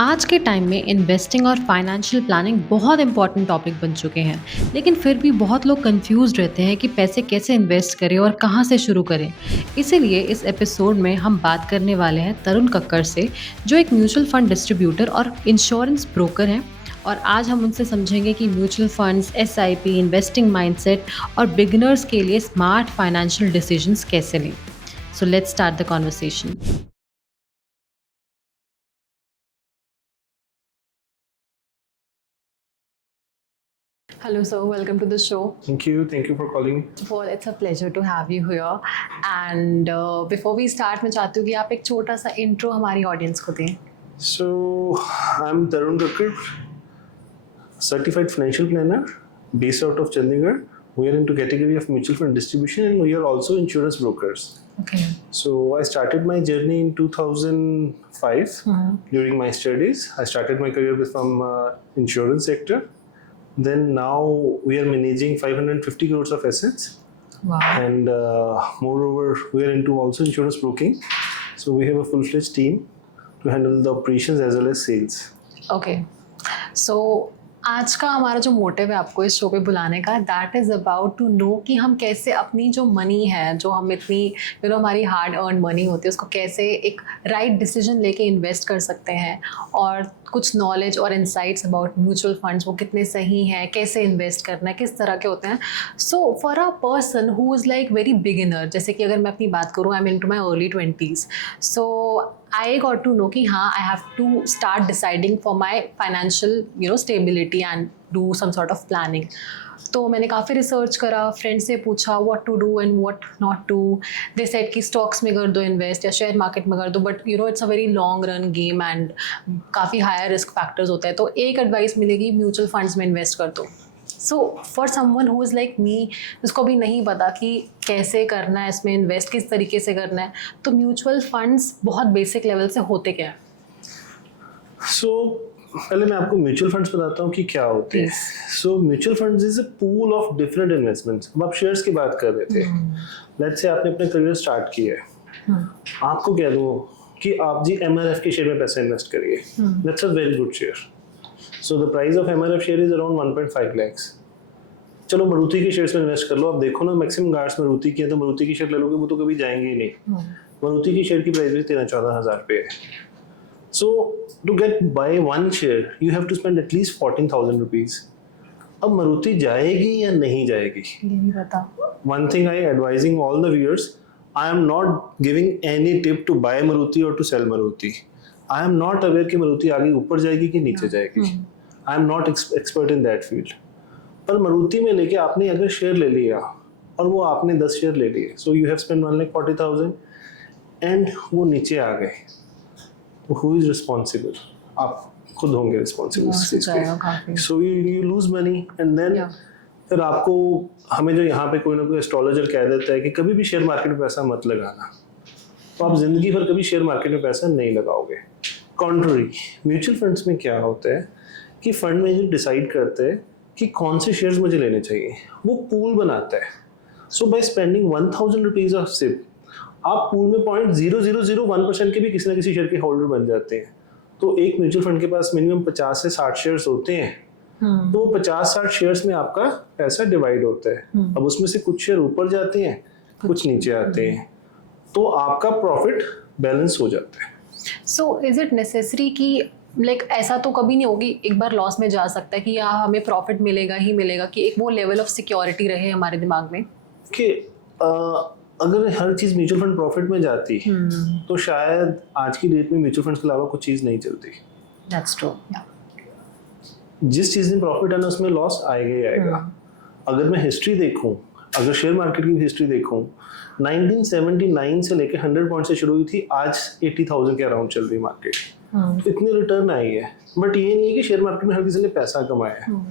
आज के टाइम में इन्वेस्टिंग और फाइनेंशियल प्लानिंग बहुत इंपॉर्टेंट टॉपिक बन चुके हैं, लेकिन फिर भी बहुत लोग कंफ्यूज रहते हैं कि पैसे कैसे इन्वेस्ट करें और कहाँ से शुरू करें। इसीलिए इस एपिसोड में हम बात करने वाले हैं तरुण कक्कड़ से, जो एक म्यूचुअल फंड डिस्ट्रीब्यूटर और इंश्योरेंस ब्रोकर हैं। और आज हम उनसे समझेंगे कि mutual funds, SIP, investing mindset और बिगिनर्स के लिए स्मार्ट फाइनेंशियल डिसीजंस कैसे लें। So let's start the conversation. Hello, sir. Welcome to the show. Thank you. Thank you for calling. Well, it's a pleasure to have you here. And before we start, मैं चाहती हूँ कि आप एक छोटा सा intro हमारी audience को दें. So, I'm Tarun Kakkar, certified financial planner based out of Chandigarh. We are into category of mutual fund distribution and we are also insurance brokers. Okay. So, I started my journey in 2005 during my studies. I started my career from insurance sector. Then now we are managing 550 crores of assets. Wow. And moreover, we are into also insurance broking. So we have a full-fledged team to handle the operations as well as sales. Okay. So आज का हमारा जो motive है आपको इस show पे बुलाने का, that is about to know कि हम कैसे अपनी जो मनी है, जो हम इतनी हमारी हार्ड अर्न मनी होती है, उसको कैसे एक राइट डिसीजन लेके इन्वेस्ट कर सकते हैं, और कुछ नॉलेज और इंसाइट्स अबाउट म्यूचुअल फंड्स वो कितने सही हैं, कैसे इन्वेस्ट करना है, किस तरह के होते हैं. So for a person who is like very beginner, जैसे कि अगर मैं अपनी बात करूँ, I am into my early 20s, so I got to know कि हाँ, I have to start deciding for my financial stability and do some sort of planning. तो मैंने काफ़ी रिसर्च करा, फ्रेंड से पूछा what to do and what not to. They said कि stocks में कर दो इन्वेस्ट या शेयर मार्केट में कर दो, but it's a very long run game and काफ़ी हायर रिस्क फैक्टर्स होते हैं. तो एक एडवाइस मिलेगी, म्यूचुअल फंड्स में इन्वेस्ट कर दो. सो for someone who is like me, जिसको भी नहीं पता कि कैसे करना है इसमें इन्वेस्ट, किस तरीके से करना है, तो म्यूचुअल फंड्स बहुत बेसिक लेवल से होते क्या है? So पहले मैं आपको म्यूचुअल फंड्स बताता हूँ कि क्या होते हैं. So mutual funds is a pool of different investments. अब आप शेयर्स की बात कर रहे थे. लेट्स से आपने अपना करियर स्टार्ट किया है, आपको कह दूँ कि आप जी MRF के शेयर में पैसा इन्वेस्ट करिए. That's a very good share. So the price of MRF share is around 1.5 lakhs. चलो मारुति के शेयर्स में इन्वेस्ट कर लो. आप देखो ना, मैक्सिमम गार्ड्स मारुति की है, तो मारुति की शेयर ले लोगे वो तो कभी जाएंगे ही नहीं. मारुति की शेयर की प्राइस भी 13-14 हज़ार रुपये है. So to buy one share, you have to spend at least 14,000 rupees. अब मारुति जाएगी या नहीं जाएगी? ये नहीं पता. One thing I advising all the viewers, I am not giving any tip to buy Maruti or to sell Maruti. I am not aware कि मारुति आगे ऊपर जाएगी कि नीचे जाएगी. I am not expert in that field. पर मारुति में लेके आपने अगर शेयर ले लिया और वो आपने 10 शेयर ले लिए, so you have spent 1,40,000 and वो नीचे आ गए, who is responsible? आप खुद होंगे responsible इस चीज़ के. So you lose money and then फिर आपको, हमें जो यहाँ पे कोई ना कोई एस्ट्रोलॉजर कह देता है कि कभी भी शेयर मार्केट में पैसा मत लगाना, तो आप जिंदगी भर कभी शेयर मार्केट में पैसा नहीं लगाओगे. कॉन्ट्ररी, म्यूचुअल फंड्स में क्या होता है कि फंड मैनेजर डिसाइड करते हैं कि कौन से शेयर्स मुझे लेने चाहिए, वो पूल बनाता है. So by spending 1,000 rupees of SIP, आप पूल में 0.0001% के भी किसी ना किसी शेयर के होल्डर बन जाते हैं. तो एक म्यूचुअल फंड के पास मिनिमम 50 से 60 शेयर्स होते हैं. तो 50-60 शेयर्स में आपका पैसा डिवाइड होता है. अब उसमें से कुछ शेयर ऊपर जाते हैं, कुछ नीचे आते हैं, तो आपका प्रॉफिट बैलेंस हो जाता है. सो इज इट नेसेसरी कि ऐसा तो कभी नहीं होगी, एक बार लॉस में जा सकता है कि यहाँ हमें प्रॉफिट मिलेगा ही मिलेगा, कि एक वो लेवल ऑफ सिक्योरिटी रहे हमारे दिमाग में कि अगर हर चीज़ म्यूचुअल फंड प्रॉफिट में जाती तो शायद आज की डेट में म्यूचुअल फंड्स के अलावा कुछ चीज़ नहीं चलती. That's true. जिस चीज़ में प्रॉफिट है ना, उसमें लॉस आएगा ही आएगा. अगर मैं हिस्ट्री देखूं, अगर शेयर मार्केट की हिस्ट्री देखूं, 1979 से लेकर 100 पॉइंट से शुरू हुई थी, आज 80,000 के अराउंड चल रही मार्केट. तो इतनी रिटर्न आई है. बट ये नहीं है कि शेयर मार्केट में हर किसी ने पैसा कमाया है.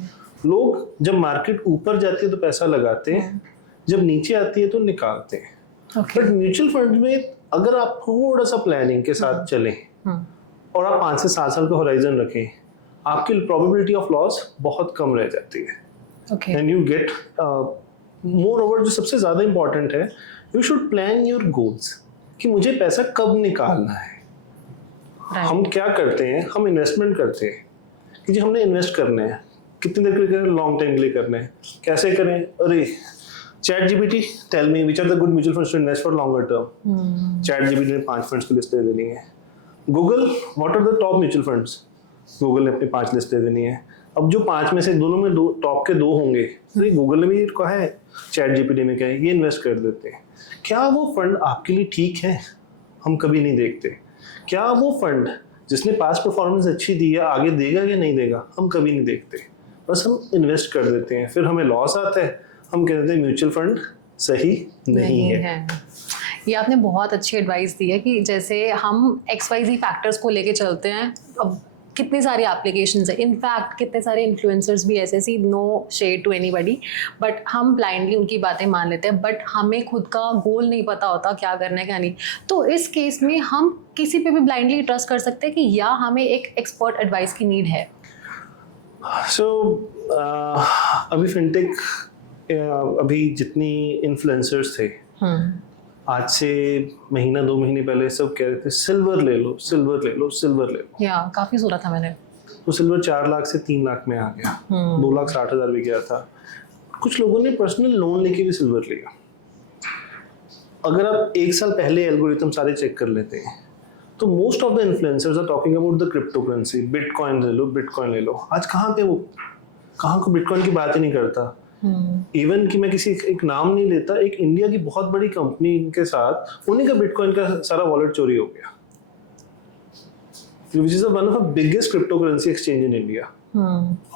लोग जब मार्केट ऊपर जाती है तो पैसा लगाते हैं, जब नीचे आती है तो निकालते हैं. बट म्यूचुअल फंड में अगर आप थोड़ा सा प्लानिंग के साथ चलें और आप 5 से 7 साल का होराइजन रखें, आपकी प्रोबेबिलिटी ऑफ लॉस बहुत कम रह जाती है. And you get more over. जो सबसे ज़्यादा इंपॉर्टेंट है, you should plan your goals कि मुझे पैसा कब निकालना है. हम क्या करते हैं, हम इन्वेस्टमेंट करते हैं कि जी हमने इन्वेस्ट करने हैं, कितनी देर के लिए करें, लॉन्ग टाइम के लिए करने हैं, कैसे करें, अरे chat GPT tell me which are the good mutual funds to invest for longer term, chat GPT ने 5 फंड्स की लिस्ट दे देनी है। Google what are the top mutual funds, Google ने अपनी 5 लिस्ट दे देनी है। अब जो 5 में से दोनों में टॉप के 2 होंगे, तो गूगल ने भी कहा है, चैट जीपीटी ने कहा है, ये इन्वेस्ट कर देते हैं। क्या वो फंड आपके लिए ठीक है, हम कभी नहीं देखते। क्या वो फंड जिसने पास परफॉर्मेंस अच्छी दी है आगे देगा या नहीं देगा, हम कभी नहीं देखते, बस हम इन्वेस्ट कर देते हैं। फिर हमें लॉस आता है, हम कहते हैं म्यूचुअल फंड सही नहीं है। ये आपने बहुत अच्छी एडवाइस दी है कि जैसे हम XYZ फैक्टर्स को लेके चलते हैं। अब कितनी सारी एप्लीकेशंस है, इनफैक्ट कितने सारे इन्फ्लुएंसर्स भी ऐसे, see no shade to anybody, but हम ब्लाइंडली उनकी बातें मान लेते हैं, बट हमें खुद का गोल नहीं पता होता क्या करना है क्या नहीं। तो इस केस में हम किसी पे भी ब्लाइंडली ट्रस्ट कर सकते हैं कि या हमें एक एक्सपर्ट एडवाइस की नीड है? अभी फिनटेक, अभी जितनी इन्फ्लुएंसर्स थे, आज से महीना 2 महीने पहले सब कह रहे थे सिल्वर ले लो, सिल्वर ले लो, सिल्वर ले लो। या काफ़ी सुना था मैंने। तो सिल्वर 4 लाख से 3 लाख में आ गया, 2,60,000 भी गया था। कुछ लोगों ने पर्सनल लोन लेके भी सिल्वर लिया। अगर आप 1 साल पहले एल्गोरिथम सारे चेक कर लेते हैं तो most of the influencers are talking about the crypto currency, bitcoin ले लो, बिटकॉइन ले लो। आज कहाँ पे वो, कहाँ को बिटकॉइन की बात ही नहीं करता। इवन कि मैं किसी एक नाम नहीं लेता, एक इंडिया की बहुत बड़ी कंपनी के साथ उन्हीं का बिटकॉइन का सारा वॉलेट चोरी हो गया, which is one of the biggest crypto currency exchange in India.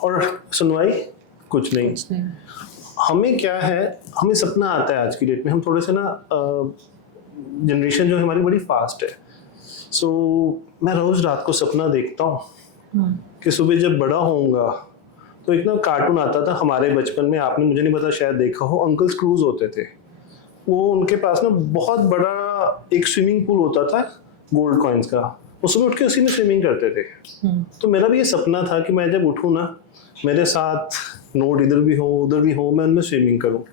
और सुनवाई कुछ नहीं। हमें क्या है, हमें सपना आता है आज की डेट में, हम थोड़े से ना जनरेशन जो है हमारी बड़ी फास्ट है। सो मैं रोज रात को सपना देखता हूँ कि सुबह जब बड़ा होऊंगा तो एक ना कार्टून आता था हमारे बचपन में, आपने मुझे नहीं पता शायद देखा हो, अंकल स्क्रूज होते थे। वो उनके पास ना बहुत बड़ा एक स्विमिंग पूल होता था गोल्ड कॉइन्स का, वो सुबह उठ के उसी में स्विमिंग करते थे। तो मेरा भी ये सपना था कि मैं जब उठूँ ना, मेरे साथ नोट इधर भी हो उधर भी हो, मैं उनमें स्विमिंग करूँ।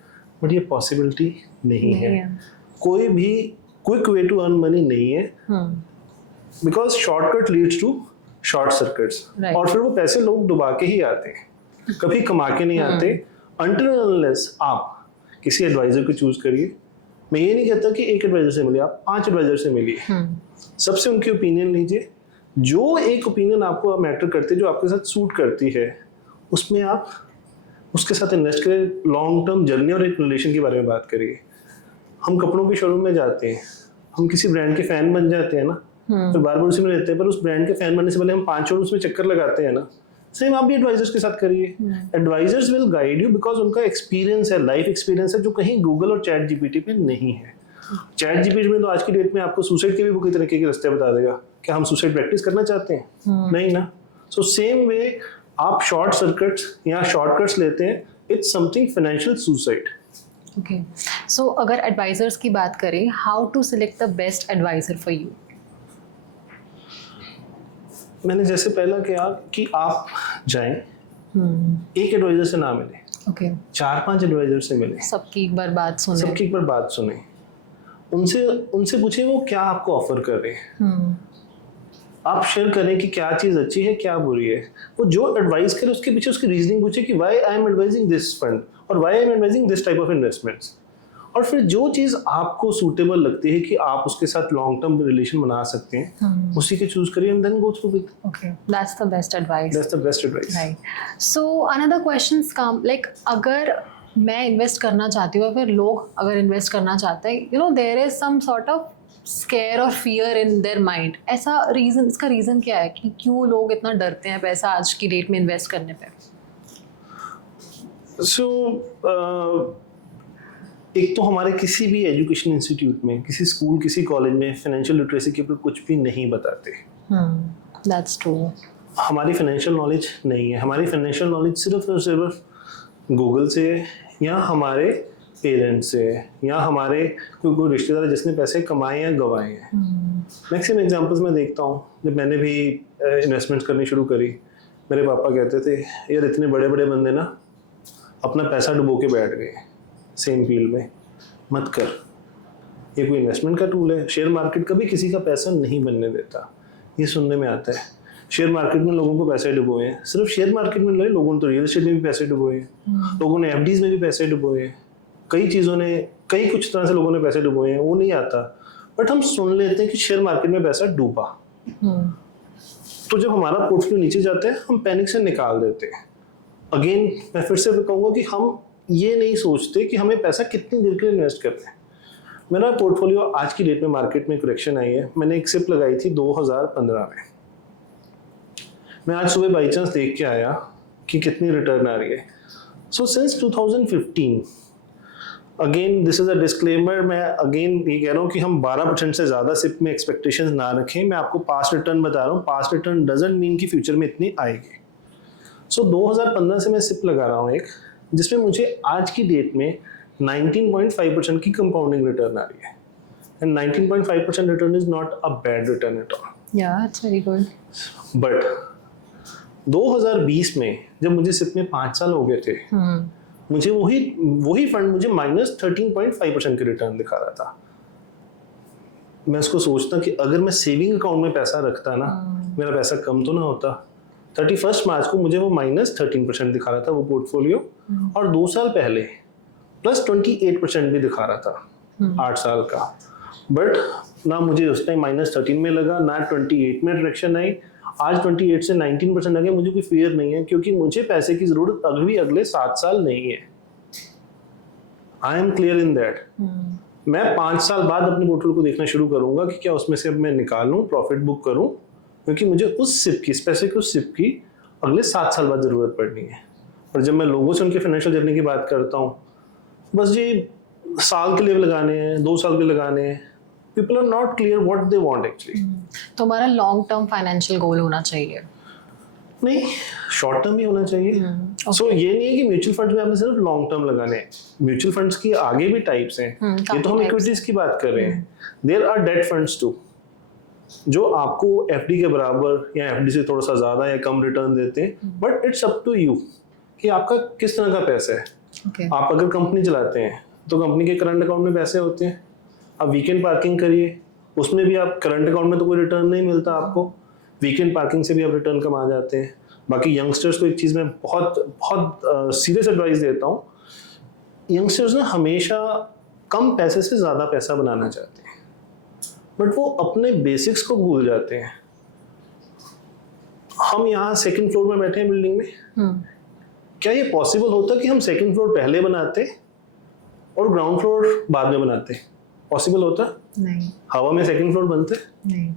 बट ये पॉसिबिलिटी नहीं है। कोई भी quick way to earn money नहीं है, because shortcut leads to short circuits. और फिर वो पैसे लोग डुबा के ही आते हैं, कभी कमा के नहीं आते। अनटिल अनलेस आप किसी एडवाइजर को चूज करिए। मैं ये नहीं कहता कि एक एडवाइजर से मिलिए, आप 5 एडवाइजर से मिलिए, सबसे उनकी ओपिनियन लीजिए। जो एक ओपिनियन आपको मैटर करती है, जो आपके साथ सूट करती है, उसमें आप उसके साथ इन्वेस्ट करें। लॉन्ग टर्म जर्नी और एक रिलेशन के बारे में बात करिए। हम कपड़ों के शोरूम में जाते हैं, हम किसी ब्रांड के फैन बन जाते हैं ना, तो बार बार उसी में रहते हैं, पर उस ब्रांड के फैन बनने से पहले हम 5 शोरूम उसमें चक्कर लगाते हैं ना। सेम आप भी एडवाइजर्स के साथ करिए। Advisers will guide you because उनका एक्सपीरियंस है, लाइफ एक्सपीरियंस है, जो कहीं गूगल और चैट जीपीटी पे नहीं है। चैट जीपीटी में तो आज की डेट में आपको सुसाइड के भी वो कई तरीके के रास्ते बता देगा। क्या हम सुसाइड प्रैक्टिस करना चाहते हैं? नहीं ना। सो सेम वे आप शॉर्ट सर्किट्स या शॉर्टकट्स लेते हैं, it's something financial suicide. Okay, so अगर एडवाइजर्स की बात करें, how to select the best advisor for you? मैंने जैसे पहला कहा कि आप जाएं, एक एडवाइजर से ना मिले, ओके, 4-5 एडवाइजर से मिले, सबकी एक बार बात सुने, सबकी एक बार बात सुने, उनसे पूछे वो क्या आपको ऑफर कर रहे हैं। आप शेयर करें कि क्या चीज़ अच्छी है क्या बुरी है। वो जो एडवाइस करे उसके पीछे उसकी रीजनिंग पूछे कि why I am advising this fund और why I am advising this type of investments. और फिर जो चीज़ आपको सूटेबल लगती है कि आप उसके साथ लॉन्ग टर्म रिलेशन बना सकते हैं, उसी के चूज करिए and then go through with. Okay, that's the best advice. That's the best advice, right. So another questions come, like अगर मैं इन्वेस्ट करना चाहती हूँ या फिर लोग अगर इन्वेस्ट करना चाहते हैं, you know there is some sort of scare और फियर इन देयर माइंड। ऐसा रीजन, इसका रीजन क्या है कि क्यों लोग इतना डरते हैं पैसा आज की डेट में इन्वेस्ट करने पे? एक तो हमारे किसी भी एजुकेशन इंस्टीट्यूट में, किसी स्कूल, किसी कॉलेज में फाइनेंशियल लिटरेसी के ऊपर कुछ भी नहीं बताते। That's true. हमारी फाइनेंशियल नॉलेज नहीं है। हमारी फाइनेंशियल नॉलेज सिर्फ और सिर्फ गूगल से या हमारे पेरेंट्स से या हमारे कोई रिश्तेदार जिसने पैसे कमाए या गंवाए हैं। मैक्सिमम एग्जांपल्स मैं देखता हूँ, जब मैंने भी इन्वेस्टमेंट्स करनी शुरू करी, मेरे पापा कहते थे यार इतने बड़े बड़े बंदे ना अपना पैसा डुबो के बैठ गए सेम फील्ड में, मत कर, ये कोई इन्वेस्टमेंट का टूल है। शेयर मार्केट कभी किसी का पैसा नहीं बनने देता। ये सुनने में आता है। शेयर मार्केट में लोगों को पैसे डुबोए हैं, सिर्फ शेयर मार्केट में नहीं, लोगों ने तो रियल एस्टेट में भी पैसे डुबोए हैं, लोगों ने एफडीज में भी पैसे डुबोए हैं, कई चीज़ों ने, कई कुछ तरह से लोगों ने पैसे डुबोए हैं, वो नहीं आता। बट हम सुन लेते हैं कि शेयर मार्केट में पैसा डूबा, तो जब हमारा पोर्टफोलियो नीचे जाता है हम पैनिक से निकाल देते हैं। अगेन मैं फिर से कहूँगा कि हम ये नहीं सोचते कि हमें पैसा कितनी देर के लिए इन्वेस्ट करना है। मेरा पोर्टफोलियो आज की डेट में मार्केट में करेक्शन आई है, मैंने एक सिप लगाई थी 2015 में। मैं आज सुबह बाई चांस देख के आया कि कितनी रिटर्न आ रही है। So since 2015, again this is a disclaimer, मैं अगेन ये कह रहा हूँ कि हम 12% से ज़्यादा सिप में एक्सपेक्टेशंस ना रखें। मैं आपको पास्ट रिटर्न बता रहा हूँ, पास्ट रिटर्न डजंट मीन कि फ्यूचर में इतनी आएगी। सो 2015 से मैं सिप लगा रहा हूँ एक, जिसमें मुझे आज की डेट में 19.5% की कंपाउंडिंग रिटर्न आ रही है। And 19.5% return is not a bad return at all. या इट्स वेरी गुड। बट 2020 में जब मुझे सिप में 5 साल हो गए थे, मुझे वही फंड मुझे -13.5% की रिटर्न दिखा रहा था। मैं उसको सोचता कि अगर मैं सेविंग अकाउंट में पैसा रखता ना, मेरा पैसा कम तो ना होता। 31 मार्च को मुझे वो -13% दिखा रहा था वो पोर्टफोलियो, और 2 साल पहले +28% भी दिखा रहा था 8 साल का। बट ना मुझे उस टाइम -13 में लगा, ना 28 में डायरेक्शन आई। आज 28 से 19% आ गया, मुझे कोई फियर नहीं है, क्योंकि मुझे पैसे की जरूरत अगले 7 साल नहीं है। I am clear in that. मैं 5 साल बाद अपने पोर्टफोलियो को देखना शुरू करूंगा कि क्या उसमें से अब मैं निकालूं, प्रॉफिट बुक करूं, क्योंकि मुझे उस सिप की, स्पेसिफिक उस सिप की अगले 7 साल बाद जरूरत पड़नी है। और जब मैं लोगों से उनके फाइनेंशियल जर्नी की बात करता हूँ, बस ये साल के लिए लगाने हैं, 2 साल के लगाने हैं, people are not clear what they want actually। तो हमारा लॉन्ग टर्म फाइनेंशियल गोल होना चाहिए, नहीं शॉर्ट टर्म ही होना चाहिए। सो ये नहीं है कि म्यूचुअल फंड्स में आपने सिर्फ लॉन्ग टर्म लगाने हैं। म्यूचुअल फंड्स की आगे भी टाइप्स हैं। ये तो हम इक्विटीज की बात कर रहे हैं। There are debt funds too, जो आपको एफडी के बराबर या एफडी से थोड़ा सा ज्यादा या कम रिटर्न देते हैं। But it's up to you कि आपका किस तरह का पैसा है। आप अगर कंपनी चलाते हैं तो कंपनी के करंट अकाउंट में पैसे होते हैं। आप वीकेंड पार्किंग करिए, उसमें भी आप करंट अकाउंट में तो कोई रिटर्न नहीं मिलता आपको, वीकेंड पार्किंग से भी आप रिटर्न कमा जाते हैं। बाकी यंगस्टर्स को एक चीज़ में बहुत सीरियस एडवाइस देता हूँ, यंगस्टर्स ना हमेशा कम पैसे से ज़्यादा पैसा बनाना चाहते हैं, बट वो अपने बेसिक्स को भूल जाते हैं। हम यहाँ 2nd फ्लोर में बैठे हैं बिल्डिंग में, क्या ये पॉसिबल होता कि हम 2nd फ्लोर पहले बनाते और ग्राउंड फ्लोर बाद में बनाते? पॉसिबल होता नहीं। हवा में 2nd फ्लोर बनते नहीं।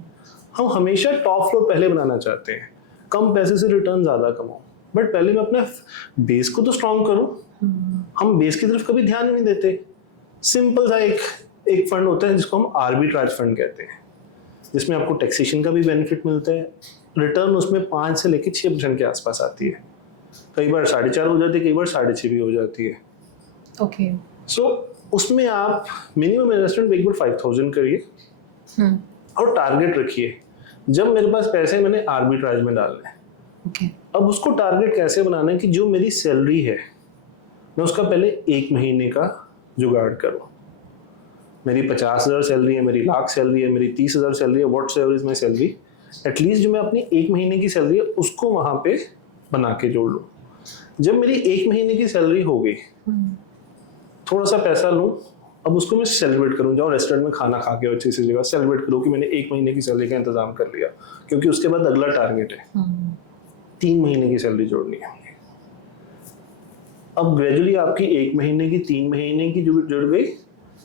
हम हमेशा टॉप फ्लोर पहले बनाना चाहते हैं, कम पैसे से रिटर्न ज़्यादा कमाओ। बट पहले मैं अपना बेस को तो स्ट्रॉन्ग करूं। हम बेस की तरफ कभी ध्यान नहीं देते। सिंपल सा एक फंड होता है जिसको हम आर्बिट्राज फंड कहते हैं, जिसमें आपको टैक्सेशन का भी बेनिफिट मिलता है। रिटर्न उसमें 5 से लेकर 6% के आसपास आती है। कई बार 4.5 हो जाती है, कई बार 6.5 भी हो जाती है। ओके। सो उसमें आप मिनिमम इन्वेस्टमेंट एक बार 5,000 करिए और टारगेट रखिए। जब मेरे पास पैसे मैंने आर्बिट्राज में डालने हैं। ओके। अब उसको टारगेट कैसे बनाना है कि जो मेरी सैलरी है मैं उसका पहले 1 महीने का जुगाड़ करूँ। मेरी 50,000 सैलरी है, मेरी लाख सैलरी है, मेरी 30,000 सैलरी है, what ever is my salary, at least जो मैं अपनी 1 महीने की सैलरी है उसको वहाँ पे बना के जोड़ लूँ। जब मेरी 1 महीने की सैलरी हो गई, थोड़ा सा पैसा लूँ, अब उसको मैं सेलिब्रेट करूँ, जाओ रेस्टोरेंट में खाना खा के अच्छी सी जगह सेलिब्रेट करूँ कि मैंने 1 महीने की सैलरी का इंतजाम कर लिया, क्योंकि उसके बाद अगला टारगेट है 3 महीने की सैलरी जोड़नी है। अब ग्रेजुअली आपकी 1 महीने की, 3 महीने की जुड़ गई,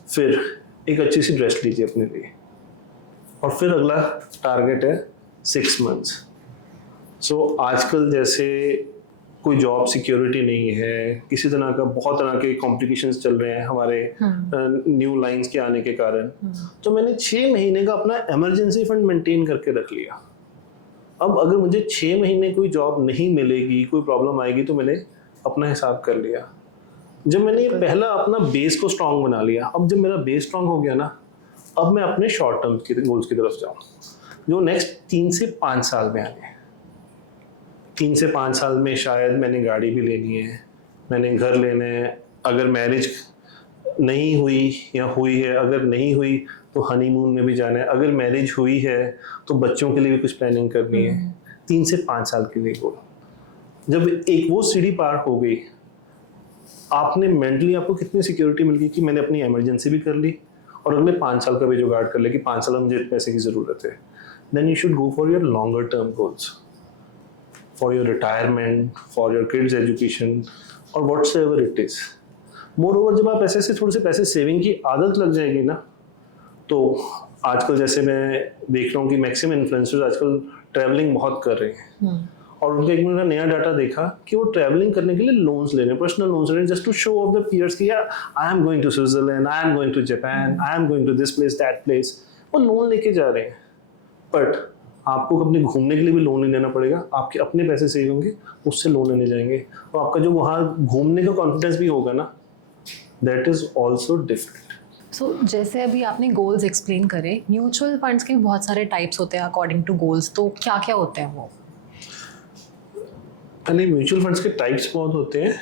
फिर एक अच्छी सी ड्रेस लीजिए अपने लिए, और फिर अगला टारगेट है 6 मंथ्स। सो आजकल जैसे कोई जॉब सिक्योरिटी नहीं है, किसी तरह का बहुत तरह के कॉम्प्लिकेशंस चल रहे हैं हमारे न्यू लाइंस के आने के कारण, तो मैंने 6 महीने का अपना इमरजेंसी फंड मेंटेन करके रख लिया। अब अगर मुझे 6 महीने कोई जॉब नहीं मिलेगी, कोई प्रॉब्लम आएगी, तो मैंने अपना हिसाब कर लिया। जब मैंने ये पहला अपना बेस को स्ट्रांग बना लिया, अब जब मेरा बेस स्ट्रांग हो गया ना, अब मैं अपने शॉर्ट टर्म के गोल्स की तरफ जाऊँ, जो नेक्स्ट 3 से 5 साल में आने। 3 से 5 साल में शायद मैंने गाड़ी भी लेनी है, मैंने घर लेने हैं, अगर मैरिज नहीं हुई या हुई है, अगर नहीं हुई तो हनीमून में भी जाना है, अगर मैरिज हुई है तो बच्चों के लिए भी कुछ प्लानिंग करनी है, 3 से 5 साल के लिए गोल। जब एक वो सीढ़ी पार हो गई, आपने मेंटली आपको कितनी सिक्योरिटी मिल गई कि मैंने अपनी इमरजेंसी भी कर ली और अगले 5 साल का भी जुगाड़ कर लिया कि 5 साल में मुझे पैसे की ज़रूरत है। Then you should go for your longer term goals, for your retirement, for your kids education और whatsoever it is. Moreover जब आप ऐसे से थोड़े से पैसे सेविंग की आदत लग जाएगी ना, तो आजकल जैसे मैं देख रहा हूँ कि मैक्सिमम इन्फ्लुएंसर्स आजकल ट्रैवलिंग बहुत कर रहे हैं, और उनका एक मैंने नया डाटा देखा कि वो ट्रैवलिंग करने के लिए लोन्स ले रहे हैं, पर्सनल लोन्स ले रहे हैं, just to show off the peers कि यार I am going to Switzerland, I am going to Japan, I am going to this place that place. वो लोन लेके जा रहे हैं, बट आपको अपने घूमने के लिए भी लोन नहीं लेना पड़ेगा, आपके अपने पैसे सेव होंगे, उससे लोन लेने जाएंगे, और आपका जो वहाँ घूमने का कॉन्फिडेंस भी होगा ना, दैट इज ऑल्सो डिफरेंट। सो जैसे अभी आपने गोल्स एक्सप्लेन करे, म्यूचुअल फंड्स के भी बहुत सारे टाइप्स होते हैं अकॉर्डिंग टू गोल्स, तो क्या क्या होते हैं वो? पहले म्यूचुअल फंड्स के टाइप्स बहुत होते हैं,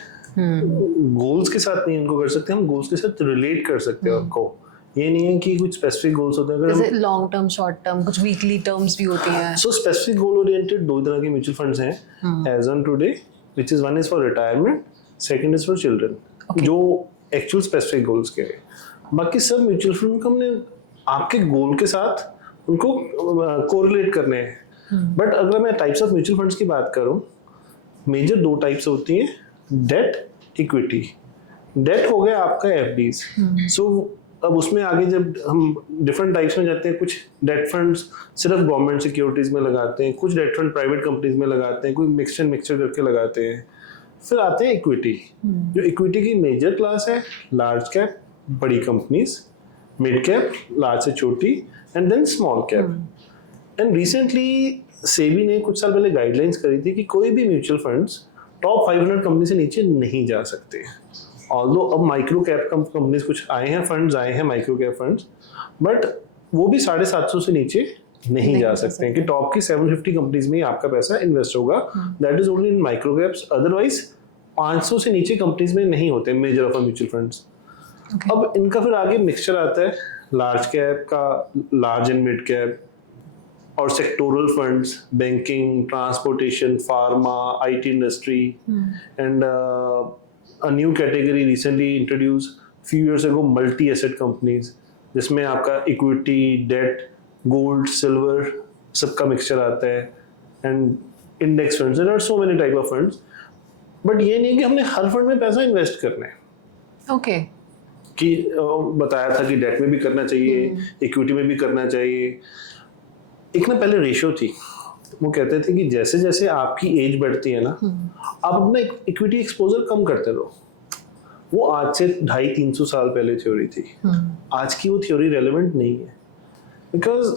गोल्स के साथ नहीं उनको कर सकते, हम गोल्स के साथ रिलेट कर सकते हैं उनको। ये नहीं है कि कुछ स्पेसिफिक गोल्स होते हैं, अगर जैसे लॉन्ग टर्म, शॉर्ट टर्म, कुछ वीकली टर्म्स भी होती हैं। सो स्पेसिफिक गोल ओरिएंटेड 2 तरह के म्यूचुअल फंड्स हैं as on today, which is one is for retirement, second is for children, जो एक्चुअल स्पेसिफिक गोल्स के हैं। बाकी सब म्यूचुअल फंड को हमने आपके गोल के साथ उनको कोरिलेट करने हैं। बट अगर मैं टाइप्स ऑफ म्यूचुअल फंड्स की बात करूं, मेजर 2 टाइप्स होती हैं, डेट, इक्विटी। डेट हो गया आपका एफडीज। सो अब उसमें आगे जब हम डिफरेंट टाइप्स में जाते हैं, कुछ डेट फंड्स सिर्फ गवर्नमेंट सिक्योरिटीज में लगाते हैं, कुछ डेट फंड प्राइवेट कंपनीज में लगाते हैं, कोई मिक्सचर करके लगाते हैं। फिर आते हैं इक्विटी। जो इक्विटी की मेजर क्लास है, लार्ज कैप बड़ी कंपनीज, मिड कैप लार्ज से छोटी, and then small cap. And recently SEBI ने कुछ साल पहले गाइडलाइंस करी थी कि कोई भी म्यूचुअल फंड्स टॉप 500 कंपनी से नीचे नहीं जा सकते। ऑल्दो अब माइक्रो कैप कंपनीज कुछ आए हैं, फंड्स आए हैं माइक्रो कैप फंड्स, बट वो भी 750 से नीचे नहीं जा सकते हैं कि टॉप की 750 कंपनीज में ही आपका पैसा इन्वेस्ट होगा। That is only in micro caps, otherwise 500 से नीचे कंपनीज में नहीं होते मेजर ऑफ म्यूचुअल फंड्स। अब इनका फिर आगे मिक्सचर आता है, लार्ज कैप का, लार्ज एंड मिड कैप, और sectoral funds, banking, transportation, pharma, IT industry, and a new category recently introduce few years ago, multi asset companies, जिसमें आपका इक्विटी, डेट, गोल्ड, सिल्वर सबका मिक्सचर आता है, and index funds. There are so many type of funds, but ये नहीं कि हमने हर fund में पैसा इन्वेस्ट करना है। ओके, कि बताया था कि डेट में भी करना चाहिए, इक्विटी में भी करना चाहिए। एक ना पहले रेशियो थी, वो कहते थे कि जैसे जैसे आपकी एज बढ़ती है ना, आप अपना इक्विटी एक्सपोजर कम करते रहो। वो आज से 250-300 साल पहले थ्योरी थी। आज की वो थ्योरी रेलेवेंट नहीं है, बिकॉज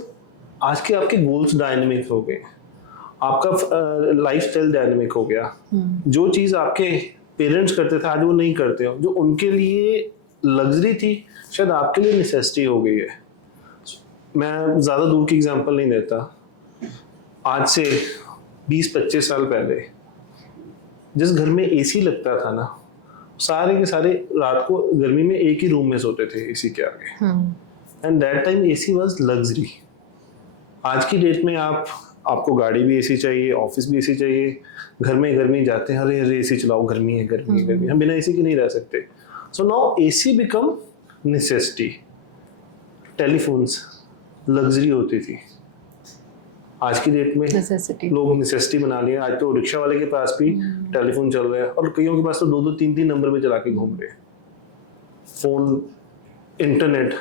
आज के आपके गोल्स डायनेमिक हो गए, आपका लाइफस्टाइल डायनेमिक हो गया। जो चीज़ आपके पेरेंट्स करते थे आज वो नहीं करते हो, जो उनके लिए लग्जरी थी शायद आपके लिए नेसेसिटी हो गई है। मैं ज़्यादा दूर की एग्जांपल नहीं देता, आज से 20-25 साल पहले जिस घर में एसी लगता था ना, सारे के सारे रात को गर्मी में एक ही रूम में सोते थे एसी के आगे, and that time AC was luxury. आज की डेट में आपको गाड़ी भी एसी चाहिए, ऑफिस भी एसी चाहिए, घर में गर्मी जाते हैं, अरे अरे एसी चलाओ, गर्मी है गर्मी है गर्मी, हम बिना एसी के नहीं रह सकते। So now AC become necessity. Telephones luxury होती थी, आज की डेट में लोग नेसेसिटी बना लिया। आज तो रिक्शा वाले के पास भी टेलीफोन चल रहा है, और कईयों के पास तो 2-2, 3-3 नंबर पे चला के घूम रहे हैं। फोन, इंटरनेट,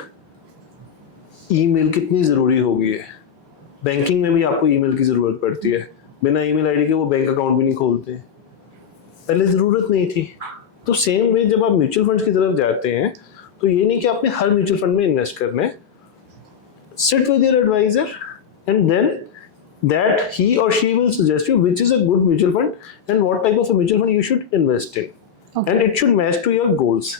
ईमेल कितनी ज़रूरी हो गई है। बैंकिंग में भी आपको ईमेल की ज़रूरत पड़ती है, बिना ईमेल आईडी के वो बैंक अकाउंट भी नहीं खोलते, पहले ज़रूरत नहीं थी। तो सेम वे जब आप म्यूचुअल फंड्स की तरफ जाते हैं, तो ये नहीं कि आपने हर म्यूचुअल फंड में इन्वेस्ट करना है। Sit with your adviser and then that he or she will suggest you which is a good mutual fund and what type of a mutual fund you should invest in. Okay. And it should match to your goals.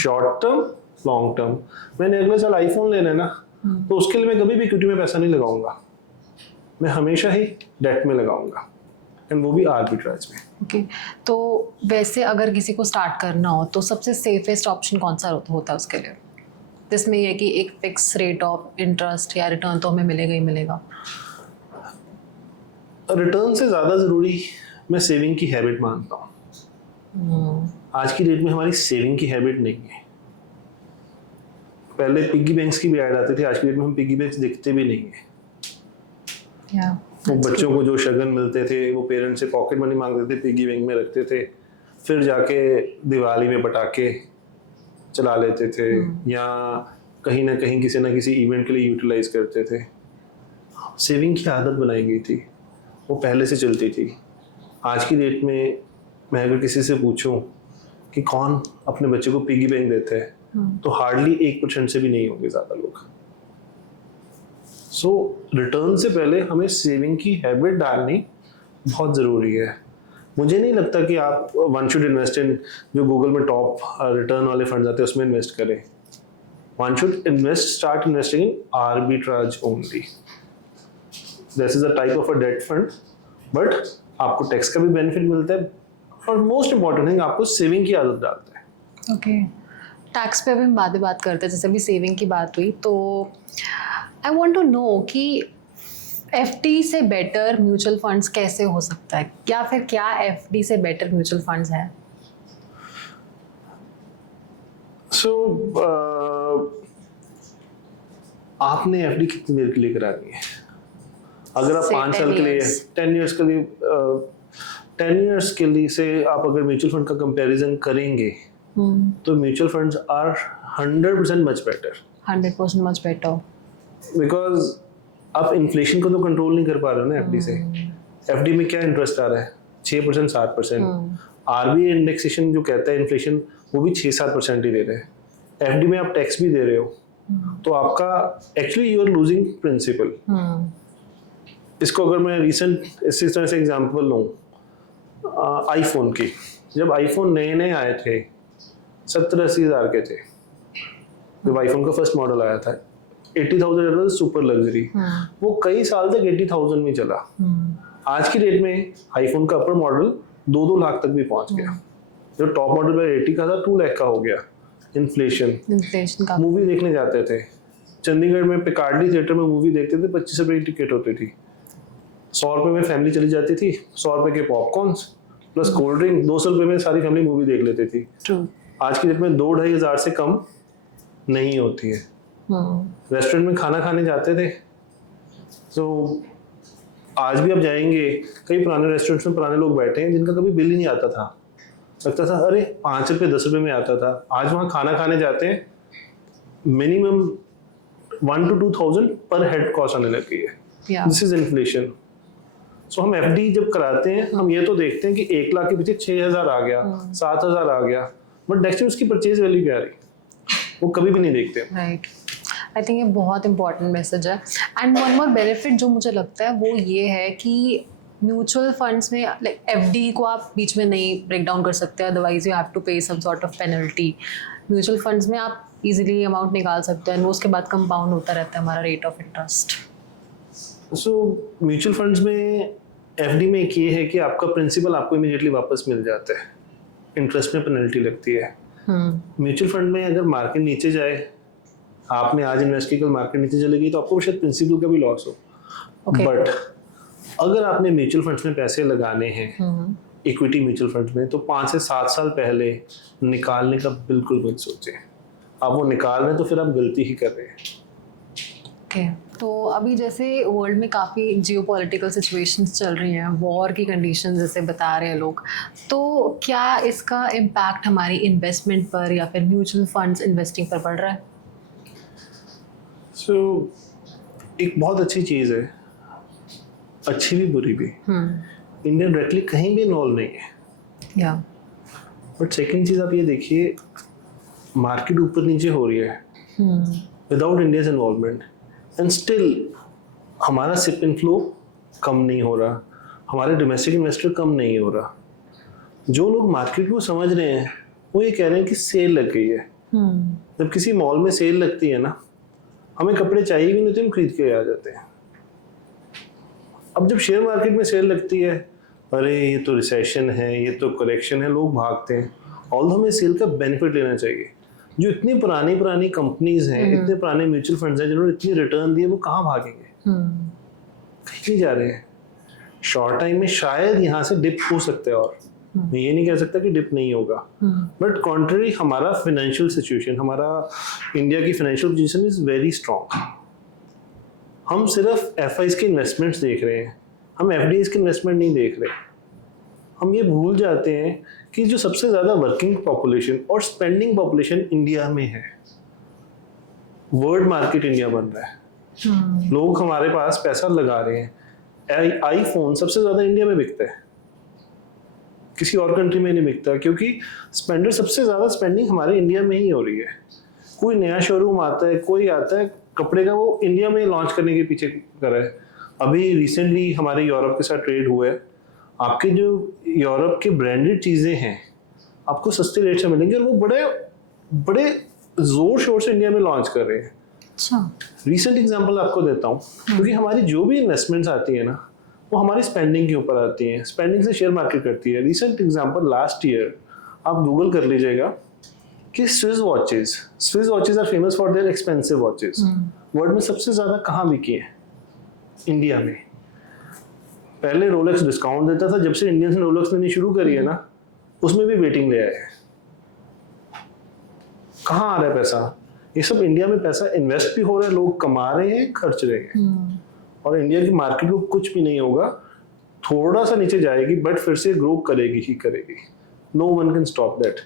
Short term, long term. मैंने अगले साल iPhone लेना है ना, तो उसके लिए मैं कभी भी इक्विटी में पैसा नहीं लगाऊंगा, मैं हमेशा ही डेट में लगाऊंगा। एंड वो भी आर्बिट्राज में। ओके, तो वैसे अगर किसी को स्टार्ट करना हो तो सबसे सेफेस्ट ऑप्शन कौन सा होता है उसके लिए, जिसमें ये कि एक फिक्स रेट ऑफ इंटरेस्ट या रिटर्न तो हमें मिलेगा ही मिलेगा? रिटर्न से ज़्यादा ज़रूरी मैं सेविंग की हैबिट मानता हूँ। आज की डेट में हमारी सेविंग की हैबिट नहीं है। पहले पिग्गी बैंक्स की भी ऐड आती थी, आज की डेट में हम पिग्गी बैंक्स दिखते भी नहीं है। वो बच्चों को जो शगन मिलते थे वो पेरेंट्स से पॉकेट मनी मांगते थे, पिग्गी बैंक में रखते थे, फिर जाके दिवाली में पटाखे चला लेते थे या कहीं ना कहीं किसी ना किसी इवेंट के लिए यूटिलाइज करते थे। सेविंग की आदत बनाई गई थी, वो पहले से चलती थी। आज की डेट में मैं अगर किसी से पूछूं कि कौन अपने बच्चे को पिगी बैंक देते हैं तो हार्डली 1% से भी नहीं होंगे ज़्यादा लोग। सो रिटर्न से पहले हमें सेविंग की हैबिट डालनी बहुत ज़रूरी है। मुझे नहीं लगता कि आप वन शुड इन्वेस्ट इन जो गूगल में टॉप रिटर्न वाले फंड आते हैं उसमें इन्वेस्ट करें। One should start investing in arbitrage only. This is a type of a debt fund, but आपको टैक्स का भी बेनिफिट मिलता है और मोस्ट इम्पॉर्टेंट थिंग आपको सेविंग की आदत डालता है। ओके, टैक्स पे भी हम बाद में बात करते हैं, जैसे अभी सेविंग की बात हुई तो आई वांट टू नो कि एफडी से बेटर म्यूचुअल फंड्स कैसे हो सकता है, या फिर क्या एफडी से बेटर म्यूचुअल फंड्स है? सो आपने एफडी कितनी देर के लिए करानी है? अगर आप 5 साल के लिए 10 इयर्स के लिए 10 इयर्स के लिए से आप अगर म्यूचुअल फंड का कंपैरिजन करेंगे तो mutual funds are 100% much better. 100% much better, because आप इन्फ्लेशन को तो कंट्रोल नहीं कर पा रहे हो ना एफडी से। एफडी में क्या इंटरेस्ट आ रहा है? 6% 7%। आरबीआई इंडेक्सेशन जो कहता है इन्फ्लेशन, वो भी 6-7% ही दे रहे हैं। एफडी में आप टैक्स भी दे रहे हो, तो आपका actually you are losing principal. इसको अगर मैं रिसेंट इसी तरह से एग्जांपल लूँ आईफोन की, जब आईफोन नए नए आए थे 70-80 हज़ार के थे, जब आईफोन का फर्स्ट मॉडल आया था 80,000 सुपर लग्जरी, वो कई साल तक 80,000 में चला। आज की डेट में आईफोन का अपर मॉडल 2-2 लाख तक भी पहुंच गया। जो टॉप मॉडल पर 80 का था 2 लाख का हो गया। इन्फ्लेशन का। मूवी देखने जाते थे चंडीगढ़ में पिकार्डी थिएटर में, मूवी देखते थे 25 रुपए की टिकट होती थी। 100 रुपए में फैमिली चली जाती थी, 100 रुपए के पॉपकॉर्न्स प्लस कोल्ड ड्रिंक, 200 रुपए में सारी फैमिली मूवी देख लेती थी। आज की डेट में 2-2.5 हज़ार से कम नहीं होती है। रेस्टोरेंट में खाना खाने जाते थे, तो आज भी आप जाएंगे कई पुराने रेस्टोरेंट्स में पुराने लोग बैठे हैं जिनका कभी बिल ही नहीं आता था। लगता था अरे 5 रुपए 10 रुपए में आता था। आज वहाँ खाना खाने जाते हैं, मिनिमम 1 to 2,000 पर हेड कॉस्ट आने लग गई है। This is inflation. सो हम एफडी जब कराते हैं हम ये तो देखते हैं कि 1 लाख के पीछे 6,000 आ गया, 7,000 आ गया, बट नेक्स्ट टाइम उसकी परचेज वैल्यू क्या आ रही, वो कभी भी नहीं देखते। राइट, आई थिंक ये बहुत इंपॉर्टेंट मैसेज है। एंड वन मोर बेनिफिट जो मुझे लगता है वो ये है कि म्यूचुअल फंड्स में लाइक एफडी को आप बीच में नहीं ब्रेक डाउन कर सकते, otherwise you have to pay some sort of penalty. Mutual funds में आप इजीली अमाउंट निकाल सकते हैं, वो उसके बाद कंपाउंड होता रहता है हमारा rate of interest. So mutual funds में एफडी में एक ये है कि आपका प्रिंसिपल आपको इमीडिएटली वापस मिल जाता है, इंटरेस्ट में पेनल्टी लगती है। म्यूचुअल फंड में अगर मार्केट नीचे जाए, आपने आज इन्वेस्ट की, कल मार्केट नीचे चली गई, तो आपको शायद प्रिंसिपल का भी लॉस हो। बट अगर आपने म्यूचुअल फंड्स में पैसे लगाने हैं, इक्विटी म्यूचुअल फंड्स में, तो 5 से 7 साल पहले निकालने का बिल्कुल मत सोचें। आप वो निकाल रहे हैं तो फिर आप गलती ही कर रहे हैं। ओके, तो अभी जैसे वर्ल्ड में काफ़ी जियोपॉलिटिकल सिचुएशंस चल रही हैं, वॉर की कंडीशन जैसे बता रहे हैं लोग, तो क्या इसका इम्पैक्ट हमारी इन्वेस्टमेंट पर या फिर म्यूचुअल फंड्स इन्वेस्टिंग पर पड़ रहा है? सो एक बहुत अच्छी चीज़ है, अच्छी भी बुरी भी। इंडिया डायरेक्टली कहीं भी इन्वॉल्व नहीं है, या बट सेकंड चीज़ आप ये देखिए, मार्केट ऊपर नीचे हो रही है without India's involvement, and still हमारा सिप इनफ्लो कम नहीं हो रहा, हमारे डोमेस्टिक इन्वेस्टर कम नहीं हो रहा। जो लोग मार्केट को समझ रहे हैं वो ये कह रहे हैं कि सेल लग गई है। जब किसी मॉल में सेल लगती है ना, हमें कपड़े चाहिए भी नहीं तो हम खरीद के आ जाते हैं। अब जब शेयर मार्केट में सेल लगती है, अरे ये तो रिसेशन है, ये तो करेक्शन है, लोग भागते हैं। ऑल हमें सेल का बेनिफिट लेना चाहिए। जो इतनी पुरानी कंपनीज हैं, इतने पुराने म्यूचुअल फंड्स हैं जिन्होंने इतनी रिटर्न दी है, वो कहाँ भागेंगे? कहीं नहीं जा रहे हैं। शॉर्ट टाइम में शायद यहाँ से डिप हो सकता है, और मैं ये नहीं कह सकता कि डिप नहीं होगा, बट कॉन्ट्ररी हमारा फाइनेंशियल सिचुएशन, हमारा इंडिया की financial position is very strong. हम सिर्फ एफआईज के इन्वेस्टमेंट्स देख रहे हैं, हम एफडीआईज के इन्वेस्टमेंट नहीं देख रहे। हम ये भूल जाते हैं कि जो सबसे ज़्यादा वर्किंग पॉपुलेशन और स्पेंडिंग पॉपुलेशन इंडिया में है, वर्ल्ड मार्केट इंडिया बन रहा है। लोग हमारे पास पैसा लगा रहे हैं। आईफोन सबसे ज़्यादा इंडिया में बिकता है, किसी और कंट्री में नहीं बिकता, क्योंकि स्पेंडर सबसे ज़्यादा स्पेंडिंग हमारे इंडिया में ही हो रही है। कोई नया शोरूम आता है, कोई आता है कपड़े का, वो इंडिया में लॉन्च करने के पीछे कर रहा है। अभी रिसेंटली हमारे यूरोप के साथ ट्रेड हुआ है, आपके जो यूरोप के ब्रांडेड चीज़ें हैं आपको सस्ते रेट से मिलेंगी, और वो बड़े बड़े जोर शोर से इंडिया में लॉन्च कर रहे हैं। अच्छा, रिसेंट एग्जांपल आपको देता हूँ, क्योंकि हमारी जो भी इन्वेस्टमेंट्स आती है ना, वो हमारी स्पेंडिंग के ऊपर आती हैं, स्पेंडिंग से शेयर मार्केट करती है। रिसेंट एग्जांपल लास्ट ईयर आप गूगल कर लीजिएगा कि Swiss watches are famous for their expensive watches. World में सबसे ज़्यादा कहाँ बिकी है? इंडिया में। पहले रोलेक्स डिस्काउंट देता था, जब से इंडियंस ने रोलेक्स लेनी शुरू करी है ना, उसमें भी वेटिंग ले आए हैं। कहाँ आ रहा है पैसा? ये सब इंडिया में पैसा इन्वेस्ट भी हो रहा है, लोग कमा रहे हैं, खर्च रहे हैं, और इंडिया की मार्केट को कुछ भी नहीं होगा। थोड़ा सा नीचे जाएगी, बट फिर से ग्रो करेगी ही करेगी। No one can stop that.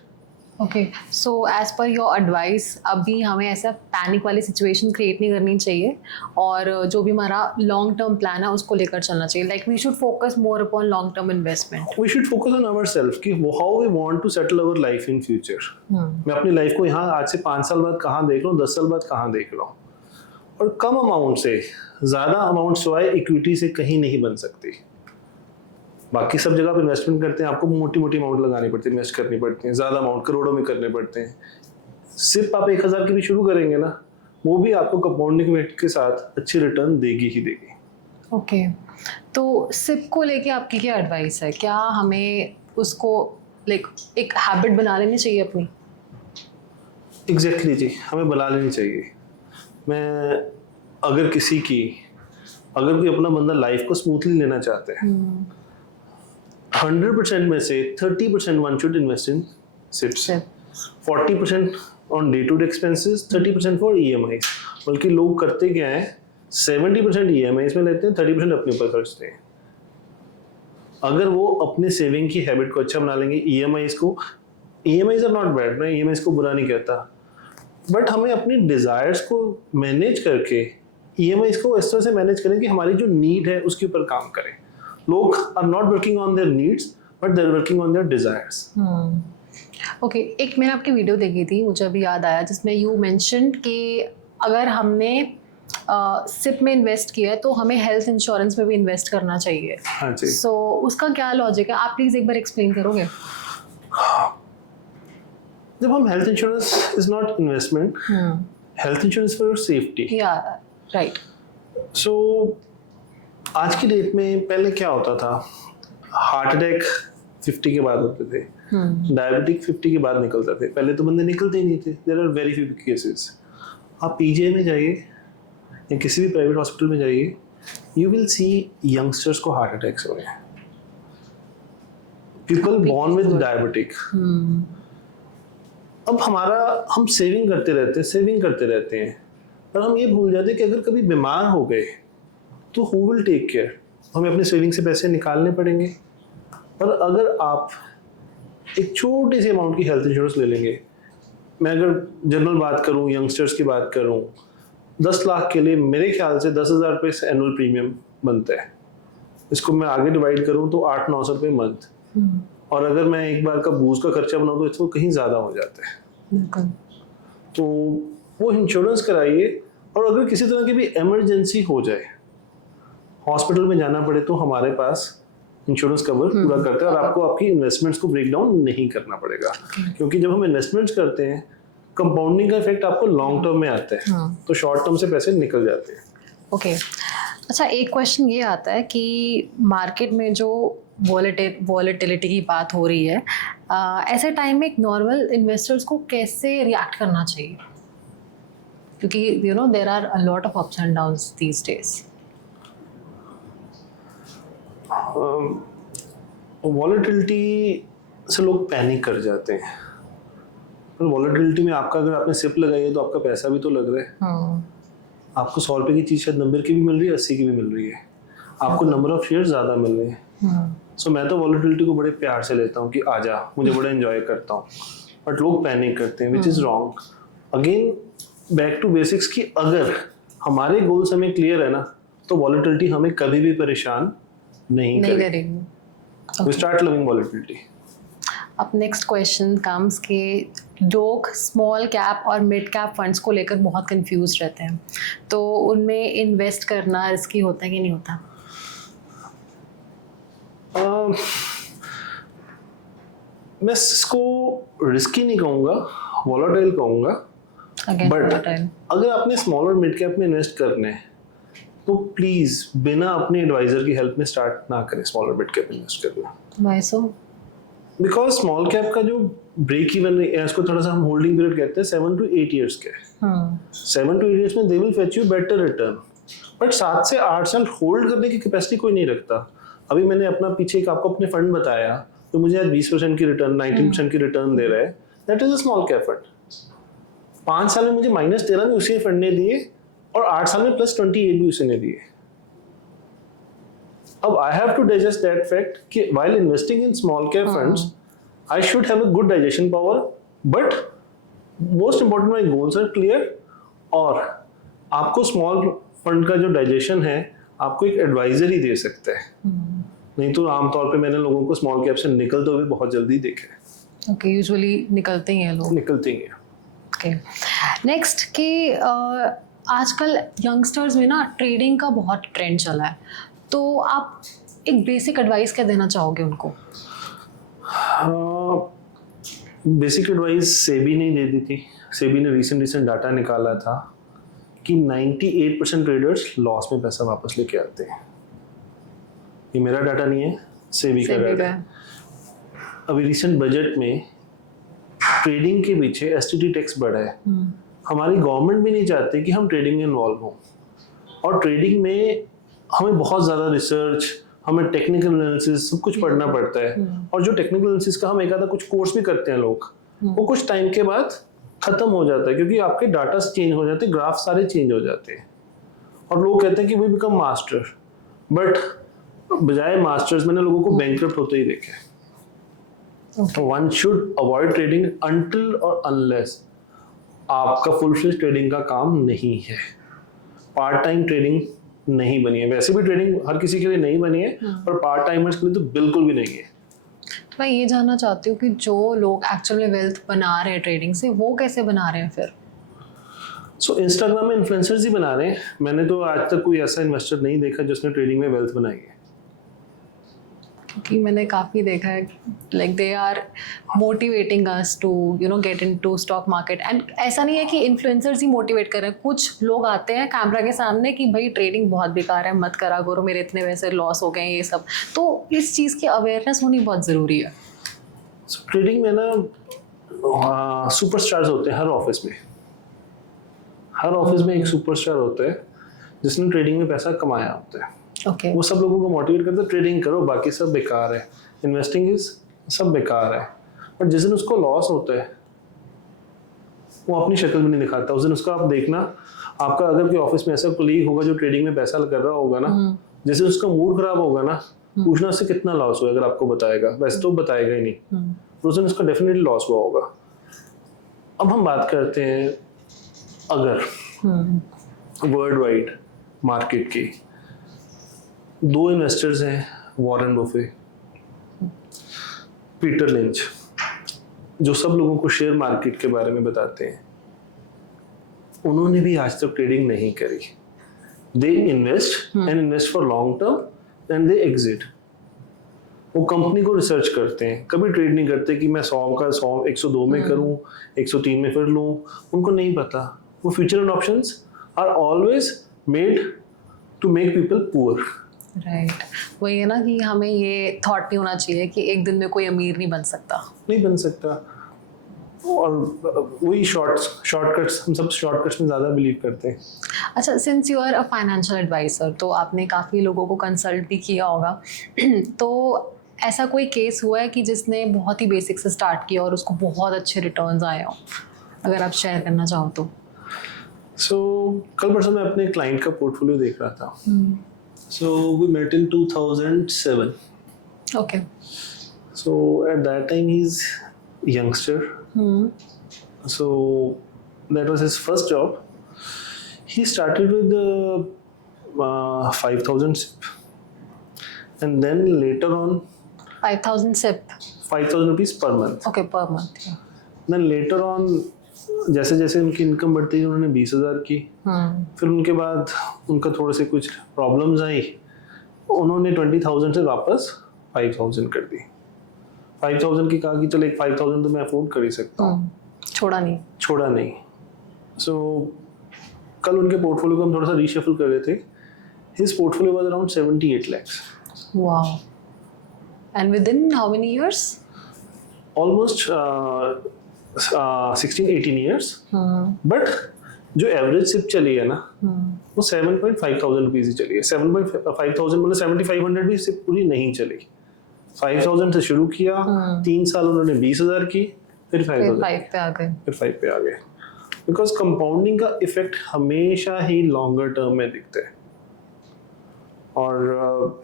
Okay, so as per your advice, अभी हमें ऐसा पैनिक वाली सिचुएशन क्रिएट नहीं करनी चाहिए, और जो भी हमारा लॉन्ग टर्म प्लान है उसको लेकर चलना चाहिए। Like we should focus more upon long term investment. We should focus on ourselves कि how we want to settle our life in future. मैं अपनी लाइफ को यहाँ आज से 5 साल बाद कहाँ देख रहा हूँ, 10 साल बाद कहाँ देख रहा हूँ, और कम अमाउंट से ज़्यादा अमाउंट सिवाय इक्विटी से कहीं नहीं बन सकती। बाकी सब जगह पर इन्वेस्टमेंट करते हैं, आपको मोटी मोटी अमाउंट लगानी पड़ती है, इन्वेस्ट करनी पड़ती है, ज़्यादा अमाउंट करोड़ों में करने पड़ते हैं। सिर्फ आप 1000 की भी शुरू करेंगे ना, वो भी आपको कंपाउंडिंग रेट के साथ अच्छी रिटर्न देगी ही देगी। ओके, तो सिप को लेके आपकी क्या एडवाइस है? क्या हमें उसको लाइक एक हैबिट बना लेनी चाहिए अपनी? एग्जैक्टली जी, हमें बना लेनी चाहिए। मैं अगर कोई अपना बंदा लाइफ को स्मूथली लेना चाहता है, 100% में से 30% one should invest in SIPs, 40% on day to day expenses, 30% for EMIs। बल्कि लोग करते क्या है, 70% EMIs में लेते हैं, 30% अपने ऊपर खर्चते हैं। अगर वो अपने सेविंग की हैबिट को अच्छा बना लेंगे, EMIs आर नॉट बैड, मैं EMIs को बुरा नहीं कहता, बट हमें अपनी डिज़ायर्स को मैनेज करके EMIs को इस तरह से मैनेज करें कि हमारी जो नीड है उसके ऊपर काम करें। लोग are not working on their needs, but they are working on their desires. Okay, एक मैंने आपकी वीडियो देखी थी, मुझे अभी याद आया, जिसमें यू मेंशन्ड कि अगर हमने सिप में इन्वेस्ट किया है तो हमें हेल्थ इंश्योरेंस में भी इन्वेस्ट करना चाहिए। हाँ जी। सो उसका क्या लॉजिक है, आप प्लीज एक बार एक्सप्लेन करोगे? जब हम health insurance is not investment, health insurance for your safety. या राइट। सो आज की डेट में पहले क्या होता था, हार्ट अटैक 50 के बाद होते थे, डायबिटिक 50 के बाद निकलते थे, पहले तो बंदे निकलते ही नहीं थे। There are very few cases. आप PGI में जाइए या किसी भी प्राइवेट हॉस्पिटल में जाइए, यू विल सी यंगस्टर्स को हार्ट अटैक्स हो रहे हैं, पीपल बॉर्न विद डायबिटिक। अब हम सेविंग करते रहते हैं, पर हम ये भूल जाते हैं कि अगर कभी बीमार हो गए तो हु विल टेक केयर? हमें अपने सेविंग से पैसे निकालने पड़ेंगे। पर अगर आप एक छोटी सी अमाउंट की हेल्थ इंश्योरेंस ले लेंगे, मैं अगर जनरल बात करूं, यंगस्टर्स की बात करूं, 10 लाख के लिए मेरे ख्याल से 10,000 रुपये से एनुअल प्रीमियम बनता है। इसको मैं आगे डिवाइड करूं तो 800-900 रुपये मंथ, और अगर मैं एक बार का बूज का खर्चा बनाऊं तो इसको कहीं ज़्यादा हो जाता है। तो वो इंश्योरेंस कराइए, और अगर किसी तरह की भी इमरजेंसी हो जाए, हॉस्पिटल में जाना पड़े, तो हमारे पास इंश्योरेंस कवर पूरा करता है, और आपको आपकी इन्वेस्टमेंट्स को ब्रेक डाउन नहीं करना पड़ेगा। क्योंकि जब हम इन्वेस्टमेंट्स करते हैं, कंपाउंडिंग का इफेक्ट आपको लॉन्ग टर्म में आता है, तो शॉर्ट टर्म से पैसे निकल जाते हैं। ओके, अच्छा, एक क्वेश्चन ये आता है कि मार्केट में जो वॉलेटिलिटी की बात हो रही है, ऐसे टाइम में एक नॉर्मल इन्वेस्टर्स को कैसे रिएक्ट करना चाहिए? क्योंकि you know there are a lot of ups and downs these days. Volatility से लोग पैनिक कर जाते हैं. पर वॉलेटिलिटी में आपका, अगर आपने सिप लगाई है तो आपका पैसा भी तो लग रहा है. आपको 100 रुपए की चीज़ शायद 90 की भी मिल रही है, 80 की भी मिल रही है. आपको नंबर ऑफ शेयर ज़्यादा मिल रहे हैं. सो मैं तो वॉलेटिलिटी को बड़े प्यार से लेता हूँ कि आजा, मुझे बड़ा एंजॉय करता हूँ. बट लोग पैनिक करते हैं, which is wrong. Again back to basics कि अगर हमारे गोल्स हमें क्लियर है ना, तो वॉलेटिलिटी हमें कभी भी परेशान नहीं करेगी. We start loving volatility. अब नेक्स्ट क्वेश्चन कम्स कि लोग स्मॉल कैप और मिड कैप फंड्स को लेकर बहुत कंफ्यूज रहते हैं, तो उनमें इन्वेस्ट करना रिस्की होता है कि नहीं होता? मैं इसको रिस्की नहीं कहूँगा, वॉलेटाइल कहूँगा. बट अगर आपने स्मॉल और मिड कैप में इन्वेस्ट करना है तो प्लीज बिना अपने एडवाइजर की हेल्प में स्टार्ट ना करें स्मॉल और मिड कैप इन्वेस्ट करना. Why so? Because small cap का जो ब्रेक इवन है, इसको थोड़ा सा हम होल्डिंग पीरियड कहते हैं, 7 to 8 years का है. 7 to 8 years में they will fetch you better return. But 7 से 8 साल होल्ड करने की कैपेसिटी कोई नहीं रखता. अभी मैंने अपना पीछे एक आपको अपने फंड बताया तो मुझे आज 20% की रिटर्न, 19% की रिटर्न दे रहा है. That is a small cap fund. 5 साल में मुझे -13 भी उसी फंड ने दिए और 8 साल में +28 भी उसी ने दिए. अब I have to digest that fact कि while investing in small cap funds, I should have a good digestion power, but most important my goals are clear. और आपको small fund का जो digestion है, आपको एक advisor ही दे सकता है. नहीं तो आमतौर पे मैंने लोगों को small cap से निकलते हुए बहुत जल्दी देखा है. Okay, usually निकलते ही हैं लोग. निकलते ही हैं. Okay. Next कि आजकल यंगस्टर्स में ना ट्रेडिंग का बहुत ट्रेंड चला है, तो आप एक बेसिक एडवाइस क्या देना चाहोगे उनको? बेसिक एडवाइस सेबी नहीं दे दी थी. सेबी ने रिसेंट डाटा निकाला था कि 98% ट्रेडर्स लॉस में पैसा वापस लेके आते हैं. ये मेरा डाटा नहीं है, सेबी का डाटा है. अभी रिसेंट बजट में ट्रेडिंग के पीछे एसटीटी टैक्स बढ़ा है. हमारी गवर्नमेंट भी नहीं चाहती कि हम ट्रेडिंग में इन्वॉल्व हों, और ट्रेडिंग में हमें बहुत ज़्यादा रिसर्च, हमें टेक्निकल एनालिसिस सब कुछ पढ़ना पड़ता है. और जो टेक्निकल एनालिसिस का हम एक आधा कुछ कोर्स भी करते हैं लोग, वो कुछ टाइम के बाद ख़त्म हो जाता है क्योंकि आपके डाटा चेंज हो जाते हैं, ग्राफ सारे चेंज हो जाते हैं. और लोग कहते हैं कि वी बिकम मास्टर, बट बजाय मास्टर्स मैंने लोगों को बैंकक्रप्ट होते ही देखे. One should avoid trading until और अनलेस आपका फुल फ्लेज ट्रेडिंग का काम नहीं है. पार्ट टाइम ट्रेडिंग नहीं बनी है. वैसे भी ट्रेडिंग हर किसी के लिए नहीं बनी है, और पार्ट टाइमर्स के लिए तो बिल्कुल भी नहीं है. तो मैं ये जानना चाहती हूँ कि जो लोग एक्चुअली वेल्थ बना रहे हैं ट्रेडिंग से, वो कैसे बना रहे हैं फिर? सो इंस्टाग्राम में इन्फ्लुएंसर्स ही बना रहे हैं. मैंने तो आज तक कोई ऐसा इन्वेस्टर नहीं देखा जिसने ट्रेडिंग में वेल्थ बनाई है. क्योंकि मैंने काफ़ी देखा है, like they are motivating us to you know get into stock market. And ऐसा नहीं है कि इन्फ्लुएंसर्स ही मोटिवेट कर रहे हैं, कुछ लोग आते हैं कैमरा के सामने कि भाई ट्रेडिंग बहुत बेकार है, मत करा करो, मेरे इतने पैसे लॉस हो गए, ये सब. तो इस चीज़ की अवेयरनेस होनी बहुत ज़रूरी है. ट्रेडिंग में ना सुपरस्टार्स होते हैं हर ऑफिस में. हर ऑफिस में एक सुपरस्टार होता है जिसने ट्रेडिंग में पैसा कमाया होता है. Okay. वो सब लोगों को मोटिवेट करते हैं ट्रेडिंग करो, बाकी सब बेकार है, इन्वेस्टिंग इज सब बेकार है. बट जिस दिन उसको लॉस होता है वो अपनी शक्ल भी नहीं दिखाता. उस दिन उसका आप देखना, आपका अगर कोई ऑफिस में ऐसा कोलीग होगा जो ट्रेडिंग में पैसा कर रहा होगा ना, जैसे उसका मूड खराब होगा ना, पूछना उससे कितना लॉस हुआ. अगर आपको बताएगा, वैसे तो बताएगा ही नहीं, उस दिन उसका डेफिनेटली लॉस हुआ होगा. अब हम बात करते हैं अगर वर्ल्ड वाइड मार्केट की 2 इन्वेस्टर्स हैं, वॉरेन बफे, पीटर लिंच, जो सब लोगों को शेयर मार्केट के बारे में बताते हैं. उन्होंने भी आज तक ट्रेडिंग नहीं करी. They invest and invest for long term and they exit. वो कंपनी को रिसर्च करते हैं, कभी ट्रेड नहीं करते कि मैं 100 का 102 में करूं, 103 में फिर लूं. उनको नहीं पता. वो future and options are always made to make people poor. Right, वही है ना कि हमें ये थॉट नहीं होना चाहिए कि एक दिन में कोई अमीर नहीं बन सकता। नहीं बन सकता। और वही शॉर्टकट्स, हम सब शॉर्टकट्स में ज़्यादा बिलीव करते हैं। अच्छा, since you are a financial adviser, तो आपने काफ़ी लोगों को कंसल्ट भी किया होगा तो ऐसा कोई केस हुआ है कि जिसने बहुत ही बेसिक से स्टार्ट किया और उसको बहुत अच्छे रिटर्न्स आए हों? अगर आप शेयर करना चाहो तो। सो कल परसों मैं अपने क्लाइंट का पोर्टफोलियो देख रहा था। So we met in 2007. Okay. So at that time he's youngster. So that was his first job. He started with 5,000 SIP, and then later on 5,000 SIP. 5,000 rupees per month. Okay, per month. Yeah. Then later on जैसे जैसे उनकी income बढ़ती गई उन्होंने 20,000 की। फिर उनके बाद उनका थोड़े से कुछ प्रॉब्लम्स आई, उन्होंने 20,000 से वापस 5,000 कर दी। 5,000 की कहा कि चलो एक 5,000 तो मैं अफोर्ड कर ही सकता हूँ, छोड़ा नहीं। सो कल उनके पोर्टफोलियो को हम थोड़ा सा रीशफल कर रहे थे। His portfolio was around 78 lakhs. Wow. And with in how many years? Almost 16-18 years. But जो एवरेज सिप चली है ना वो 7,500 रुपीज ही चली है। 7,500 मतलब 7,500 भी सिप पूरी नहीं चली। 5,000 से शुरू किया, 3 साल उन्होंने 20,000 की, फिर 5,000 फिर 5 पे आ गए। बिकॉज कंपाउंडिंग का इफेक्ट हमेशा ही लॉन्गर टर्म में दिखता है और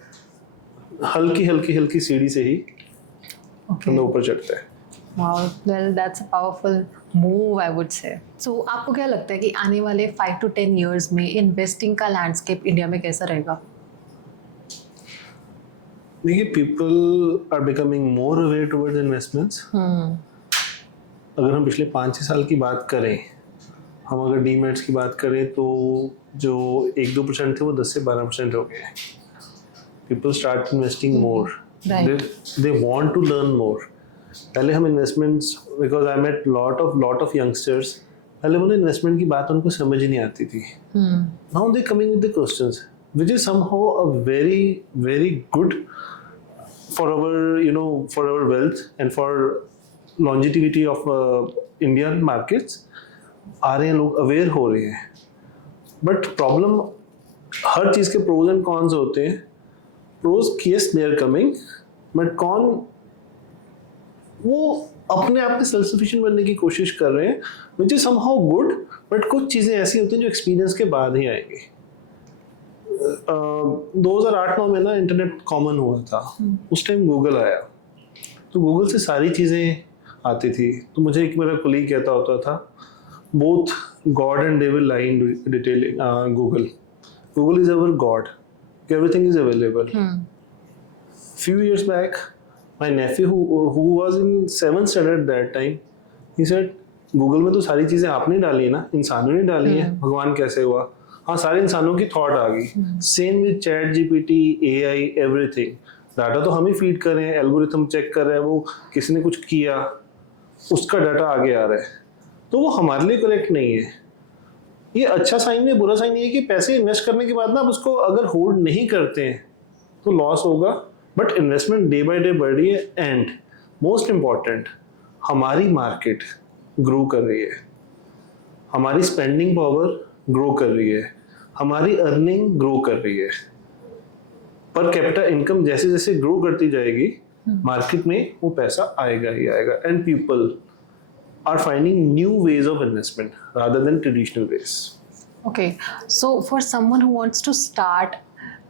हल्की सीढ़ी से ही हम ऊपर चढ़ते हैं। Wow, well, that's a powerful move, I would say. So, आपको क्या लगता है कि आने वाले 5 to 10 years में इन्वेस्टिंग का लैंडस्केप इंडिया में कैसा रहेगा? देखिए, people are becoming more aware towards investments. अगर हम पिछले 5-6 साल की बात करें, हम अगर डीमैट्स की बात करें तो जो 1-2% थे वो 10 से 12% हो गए। People start investing more, they want to learn more. पहले हम investments, because I met lot of youngsters, पहले उन्हें इन्वेस्टमेंट की बात उनको समझ ही नहीं आती थी। Now they coming with the questions which is somehow a very good for our wealth and for longevity of Indian markets. आ रहे हैं लोग, अवेयर हो रहे हैं। बट प्रॉब्लम, हर चीज़ के प्रोज एंड कॉन्स होते हैं। Pros, yes they are coming, but con वो अपने आप में सेल्फ सफिशिएंट बनने की कोशिश कर रहे हैं, which is somehow good. But कुछ चीज़ें ऐसी होती हैं जो एक्सपीरियंस के बाद ही आएंगी। 2008-9 में ना इंटरनेट कॉमन हुआ था, उस टाइम गूगल आया, तो गूगल से सारी चीज़ें आती थी। तो मुझे एक मेरा कोलीग कहता होता था, both God and devil lie in detailing Google is our God, everything is available. Few years back, my nephew who was in 7th standard at that time, he said, Google में तो सारी चीज़ें आपने डाली है ना, इंसानों ने डाली है, भगवान कैसे हुआ? हाँ, सारे इंसानों की थॉट आ गई। Same with chat GPT, AI, everything. Data तो हम ही फीड कर रहे हैं, एल्गोरिथम चेक कर रहे हैं, वो किसी ने कुछ किया, उसका डाटा आगे आ रहा है, तो वो हमारे लिए करेक्ट नहीं है। ये अच्छा साइन है, बुरा साइन ये है कि पैसे इन्वेस्ट करने के बाद ना आप उसको अगर होल्ड नहीं करते हैं तो लॉस होगा। But investment day by day बढ़ रही है, एंड मोस्ट इम्पॉर्टेंट, हमारी मार्केट ग्रो कर रही है, हमारी स्पेंडिंग पावर ग्रो कर रही है, हमारी अर्निंग ग्रो कर रही है। पर कैपिटा इनकम जैसे जैसे ग्रो करती जाएगी मार्केट में, वो पैसा आएगा ही आएगा। And people are finding new ways of investment rather than traditional ways. Okay, so for someone who wants to start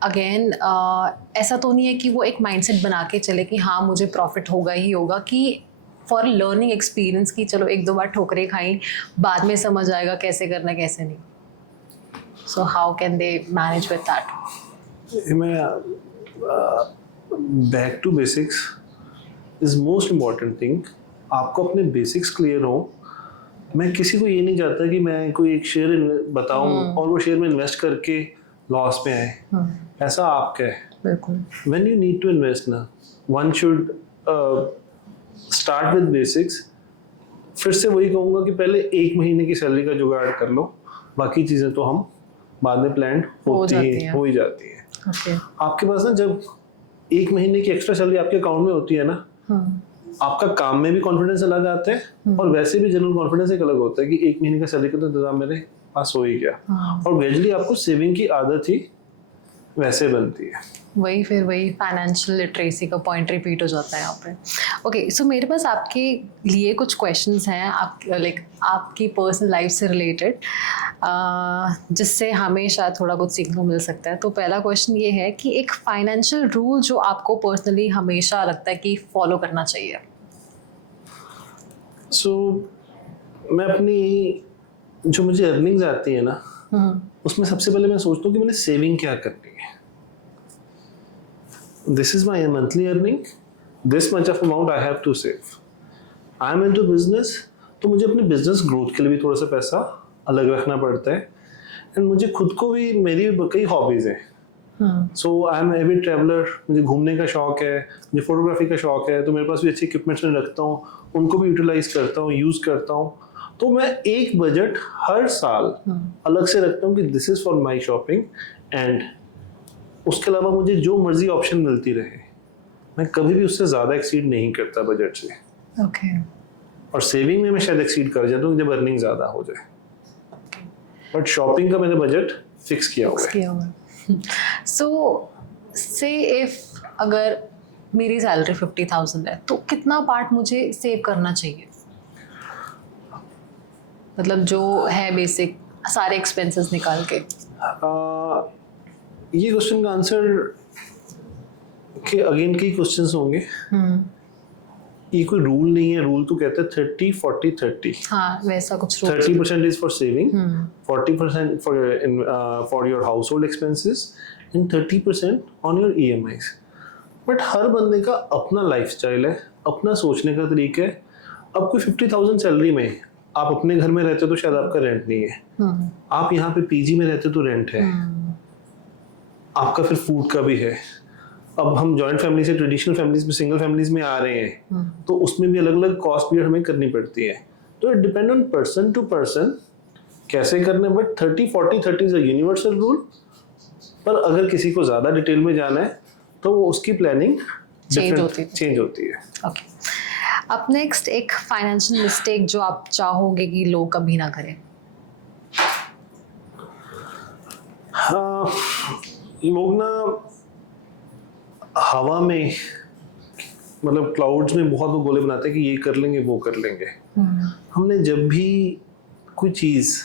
again, ऐसा तो नहीं है कि वो एक माइंडसेट बना के चले कि हाँ मुझे प्रॉफिट होगा ही होगा, कि फॉर लर्निंग एक्सपीरियंस की चलो 1-2 बार ठोकरें खाई, बाद में समझ आएगा कैसे करना कैसे नहीं। So how can they manage with that? Back to basics is most important thing. आपको अपने बेसिक्स क्लियर हो। मैं किसी को ये नहीं चाहता कि मैं कोई एक शेयर बताऊं और वो शेयर में इन्वेस्ट करके लॉस में आए। ऐसा आपका है। बिल्कुल। When you need to invest ना, one should start with basics। फिर से वही कहूँगा कि पहले 1 महीने की सैलरी का जुगाड़ कर लो, बाकी चीज़ें तो हम बाद में प्लान हो ही जाती हैं। ओके। आपके पास ना जब 1 महीने की एक्स्ट्रा सैलरी आपके अकाउंट में होती है ना, आपका काम में भी कॉन्फिडेंस अलग आता है और वैसे भी जनरल कॉन्फिडेंस एक अलग होता है कि 1 महीने का सैलरी का तो इंतजाम मेरे पास हो ही गया। और ग्रेजुअली आपको सेविंग की आदत ही वैसे बनती है। वही फाइनेंशियल लिटरेसी का पॉइंट रिपीट हो जाता है यहाँ पे। ओके, सो मेरे पास आपके लिए कुछ क्वेश्चंस हैं, आप लाइक आपकी पर्सनल लाइफ से रिलेटेड, जिससे हमें शायद थोड़ा कुछ सीखने को मिल सकता है। तो पहला क्वेश्चन ये है कि एक फाइनेंशियल रूल जो आपको पर्सनली हमेशा लगता है कि फॉलो करना चाहिए। मैं अपनी जो मुझे अर्निंग्स आती है ना, उसमें सबसे पहले मैं सोचता हूँ कि मैंने सेविंग क्या करनी है। This is my monthly earning, this much of amount I have to save. I am into business, तो मुझे अपने बिजनेस ग्रोथ के लिए भी थोड़ा सा पैसा अलग रखना पड़ता है। एंड मुझे खुद को भी, मेरी कई हॉबीज हैं। सो आई एम एवी ट्रैवलर, मुझे घूमने का शौक है, मुझे फोटोग्राफी का शौक है, तो मेरे पास भी अच्छे इक्विपमेंट्स में रखता हूँ, उनको भी यूटिलाइज करता हूँ, यूज़ करता हूँ। तो मैं एक बजट हर साल अलग से रखता हूँ कि this is for my shopping, and उसके अलावा मुझे जो मर्जी ऑप्शन मिलती रहे, मैं कभी भी उससे ज़्यादा एक्सीड नहीं करता बजट से। ओके। और सेविंग में मैं शायद एक्सीड कर जाता हूँ जब अर्निंग ज़्यादा हो जाए, बट शॉपिंग का मैंने बजट फिक्स किया हुआ है। सो से इफ अगर मेरी सैलरी 50,000 है तो कितना पार्ट मुझे सेव करना चाहिए? मतलब जो है बेसिक सारे एक्सपेंसेस निकाल के। ये क्वेश्चन का आंसर के अगेन कई क्वेश्चंस होंगे। ये कोई रूल नहीं है, रूल तो कहता है 30-40-30। हाँ, वैसा कुछ rule. 30% is for saving, 40% for your household expenses and 30% on your EMIs। But हर बंदे का अपना लाइफस्टाइल है, अपना सोचने का तरीका है। अब कोई 50,000 सैलरी में आप अपने घर में रहते हो तो शायद आपका रेंट नहीं है, आप यहाँ पे PG में रहते हो तो रेंट है, आपका फिर फूड का भी है। अब हम जॉइंट फैमिली से ट्रेडिशनल फैमिलीज में, सिंगल फैमिलीज में आ रहे हैं, तो उसमें भी अलग अलग कॉस्ट भी हमें करनी पड़ती है। तो it depend on person to person कैसे करना है। But 30-40-30 is a universal rule. पर अगर किसी को ज़्यादा डिटेल में जाना है तो वो उसकी प्लानिंग चेंज होती है। ओके। अब नेक्स्ट एक फाइनेंशियल मिस्टेक जो आप चाहोगे कि लोग कभी ना करें। हाँ, लोग ना हवा में, मतलब क्लाउड्स में बहुत वो गोले बनाते हैं कि ये कर लेंगे वो कर लेंगे। हमने जब भी कोई चीज़,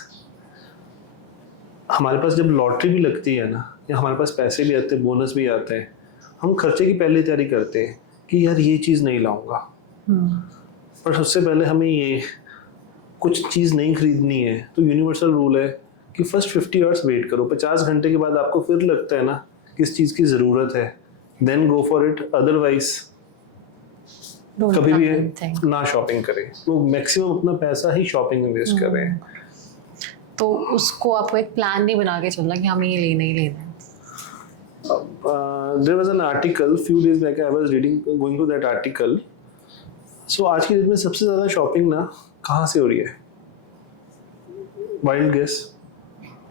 हमारे पास जब लॉटरी भी लगती है ना, या हमारे पास पैसे भी आते हैं, बोनस भी आते हैं, हम खर्चे की पहले तैयारी करते हैं कि यार ये चीज़ नहीं लाऊंगा। पर सबसे पहले हमें ये कुछ चीज़ नहीं खरीदनी है तो यूनिवर्सल रूल है कि फर्स्ट 50 आवर्स वेट करो। 50 घंटे के बाद आपको फिर लगता है ना कि इस चीज़ की ज़रूरत है, then go for it. Otherwise कभी भी ना शॉपिंग करें। तो मैक्सिमम अपना पैसा ही शॉपिंग में वेस्ट कर रहे हैं। तो उसको आपको एक प्लान नहीं बना के चलना कि हमें ये लेना ही लेना है। There was an article few days back, I was reading, going to that article. So आज की डेट में सबसे ज़्यादा शॉपिंग ना कहाँ से हो रही है? Wild guess.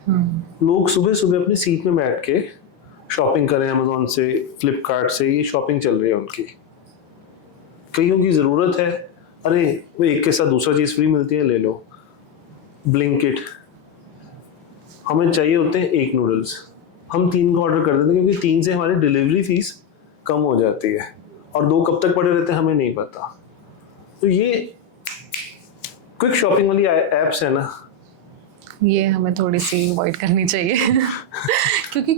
लोग सुबह सुबह अपनी सीट में बैठ के शॉपिंग कर रहे हैं, अमेजोन से, फ्लिपकार्ट से, ये शॉपिंग चल रही है उनकी। कईयों की ज़रूरत है, अरे वो एक के साथ दूसरा चीज़ फ्री मिलती है, ले लो। ब्लिंकिट, हमें चाहिए होते हैं 1 नूडल्स, हम 3 का ऑर्डर कर देते हैं क्योंकि 3 से हमारी डिलीवरी फीस कम हो जाती है, और 2 कब तक पड़े रहते हैं हमें नहीं पता। तो ये क्विक शॉपिंग वाली एप्स है ना, ये हमें थोड़ी सी अवॉइड करनी चाहिए क्योंकि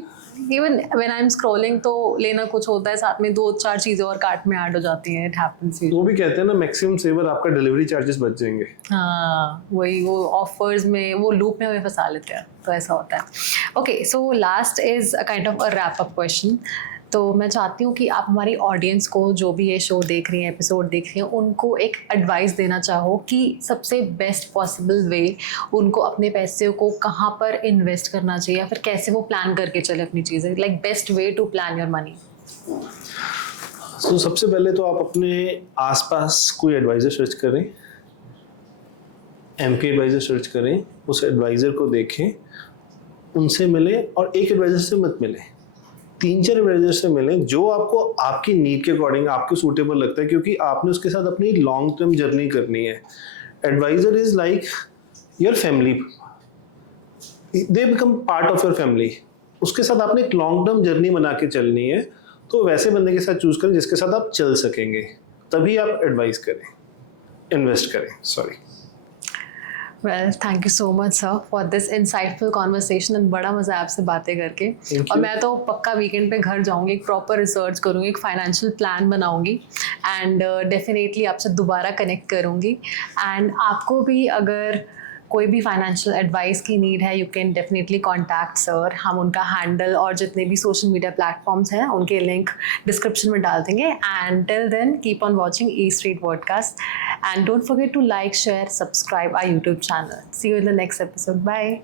even when I am scrolling तो लेना कुछ होता है, साथ में 2-4 चीज़ें और कार्ट में ऐड हो जाती हैं। It happens. वो भी कहते हैं ना मैक्सिमम सेवर, आपका डिलीवरी चार्जेस बच जाएंगे। हाँ, वही वो ऑफर्स में, वो लूप में हमें फंसा लेते हैं, तो ऐसा होता है। Okay, so last is a kind of a wrap up question. तो मैं चाहती हूँ कि आप हमारी ऑडियंस को, जो भी ये शो देख रही हैं, एपिसोड देख रही हैं, उनको एक एडवाइस देना चाहो कि सबसे बेस्ट पॉसिबल वे उनको अपने पैसे को कहाँ पर इन्वेस्ट करना चाहिए, या फिर कैसे वो प्लान करके चले अपनी चीज़ें, like best way to plan your money. तो सबसे पहले तो आप अपने आसपास कोई एडवाइज़र सर्च करें, MP एडवाइज़र सर्च करें, उस एडवाइज़र को देखें, उनसे मिलें, और एक एडवाइज़र से मत मिलें, 3-4 एडवाइजर से मिलें जो आपको आपकी नीड के अकॉर्डिंग आपको सूटेबल लगता है, क्योंकि आपने उसके साथ अपनी लॉन्ग टर्म जर्नी करनी है. Adviser is like your family, they become part of your family. उसके साथ आपने एक लॉन्ग टर्म जर्नी बना के चलनी है, तो वैसे बंदे के साथ चूज करें जिसके साथ आप चल सकेंगे, तभी आप एडवाइस करें, इन्वेस्ट करें. Sorry. Well, thank you so much, sir, for this insightful conversation and बड़ा मज़ा आया आपसे बातें करके. और मैं तो पक्का वीकेंड पे घर जाऊंगी, एक प्रॉपर रिसर्च करूंगी, एक फाइनेंशियल प्लान बनाऊंगी एंड डेफिनेटली आपसे दोबारा कनेक्ट करूंगी. एंड आपको भी अगर कोई भी फाइनेंशियल एडवाइस की नीड है, you can definitely contact sir. हम उनका हैंडल और जितने भी सोशल मीडिया प्लेटफॉर्म्स हैं उनके लिंक डिस्क्रिप्शन में डाल देंगे. And till then keep on watching E Street podcast and don't forget to like, share, subscribe our YouTube channel. See you in the next episode. Bye.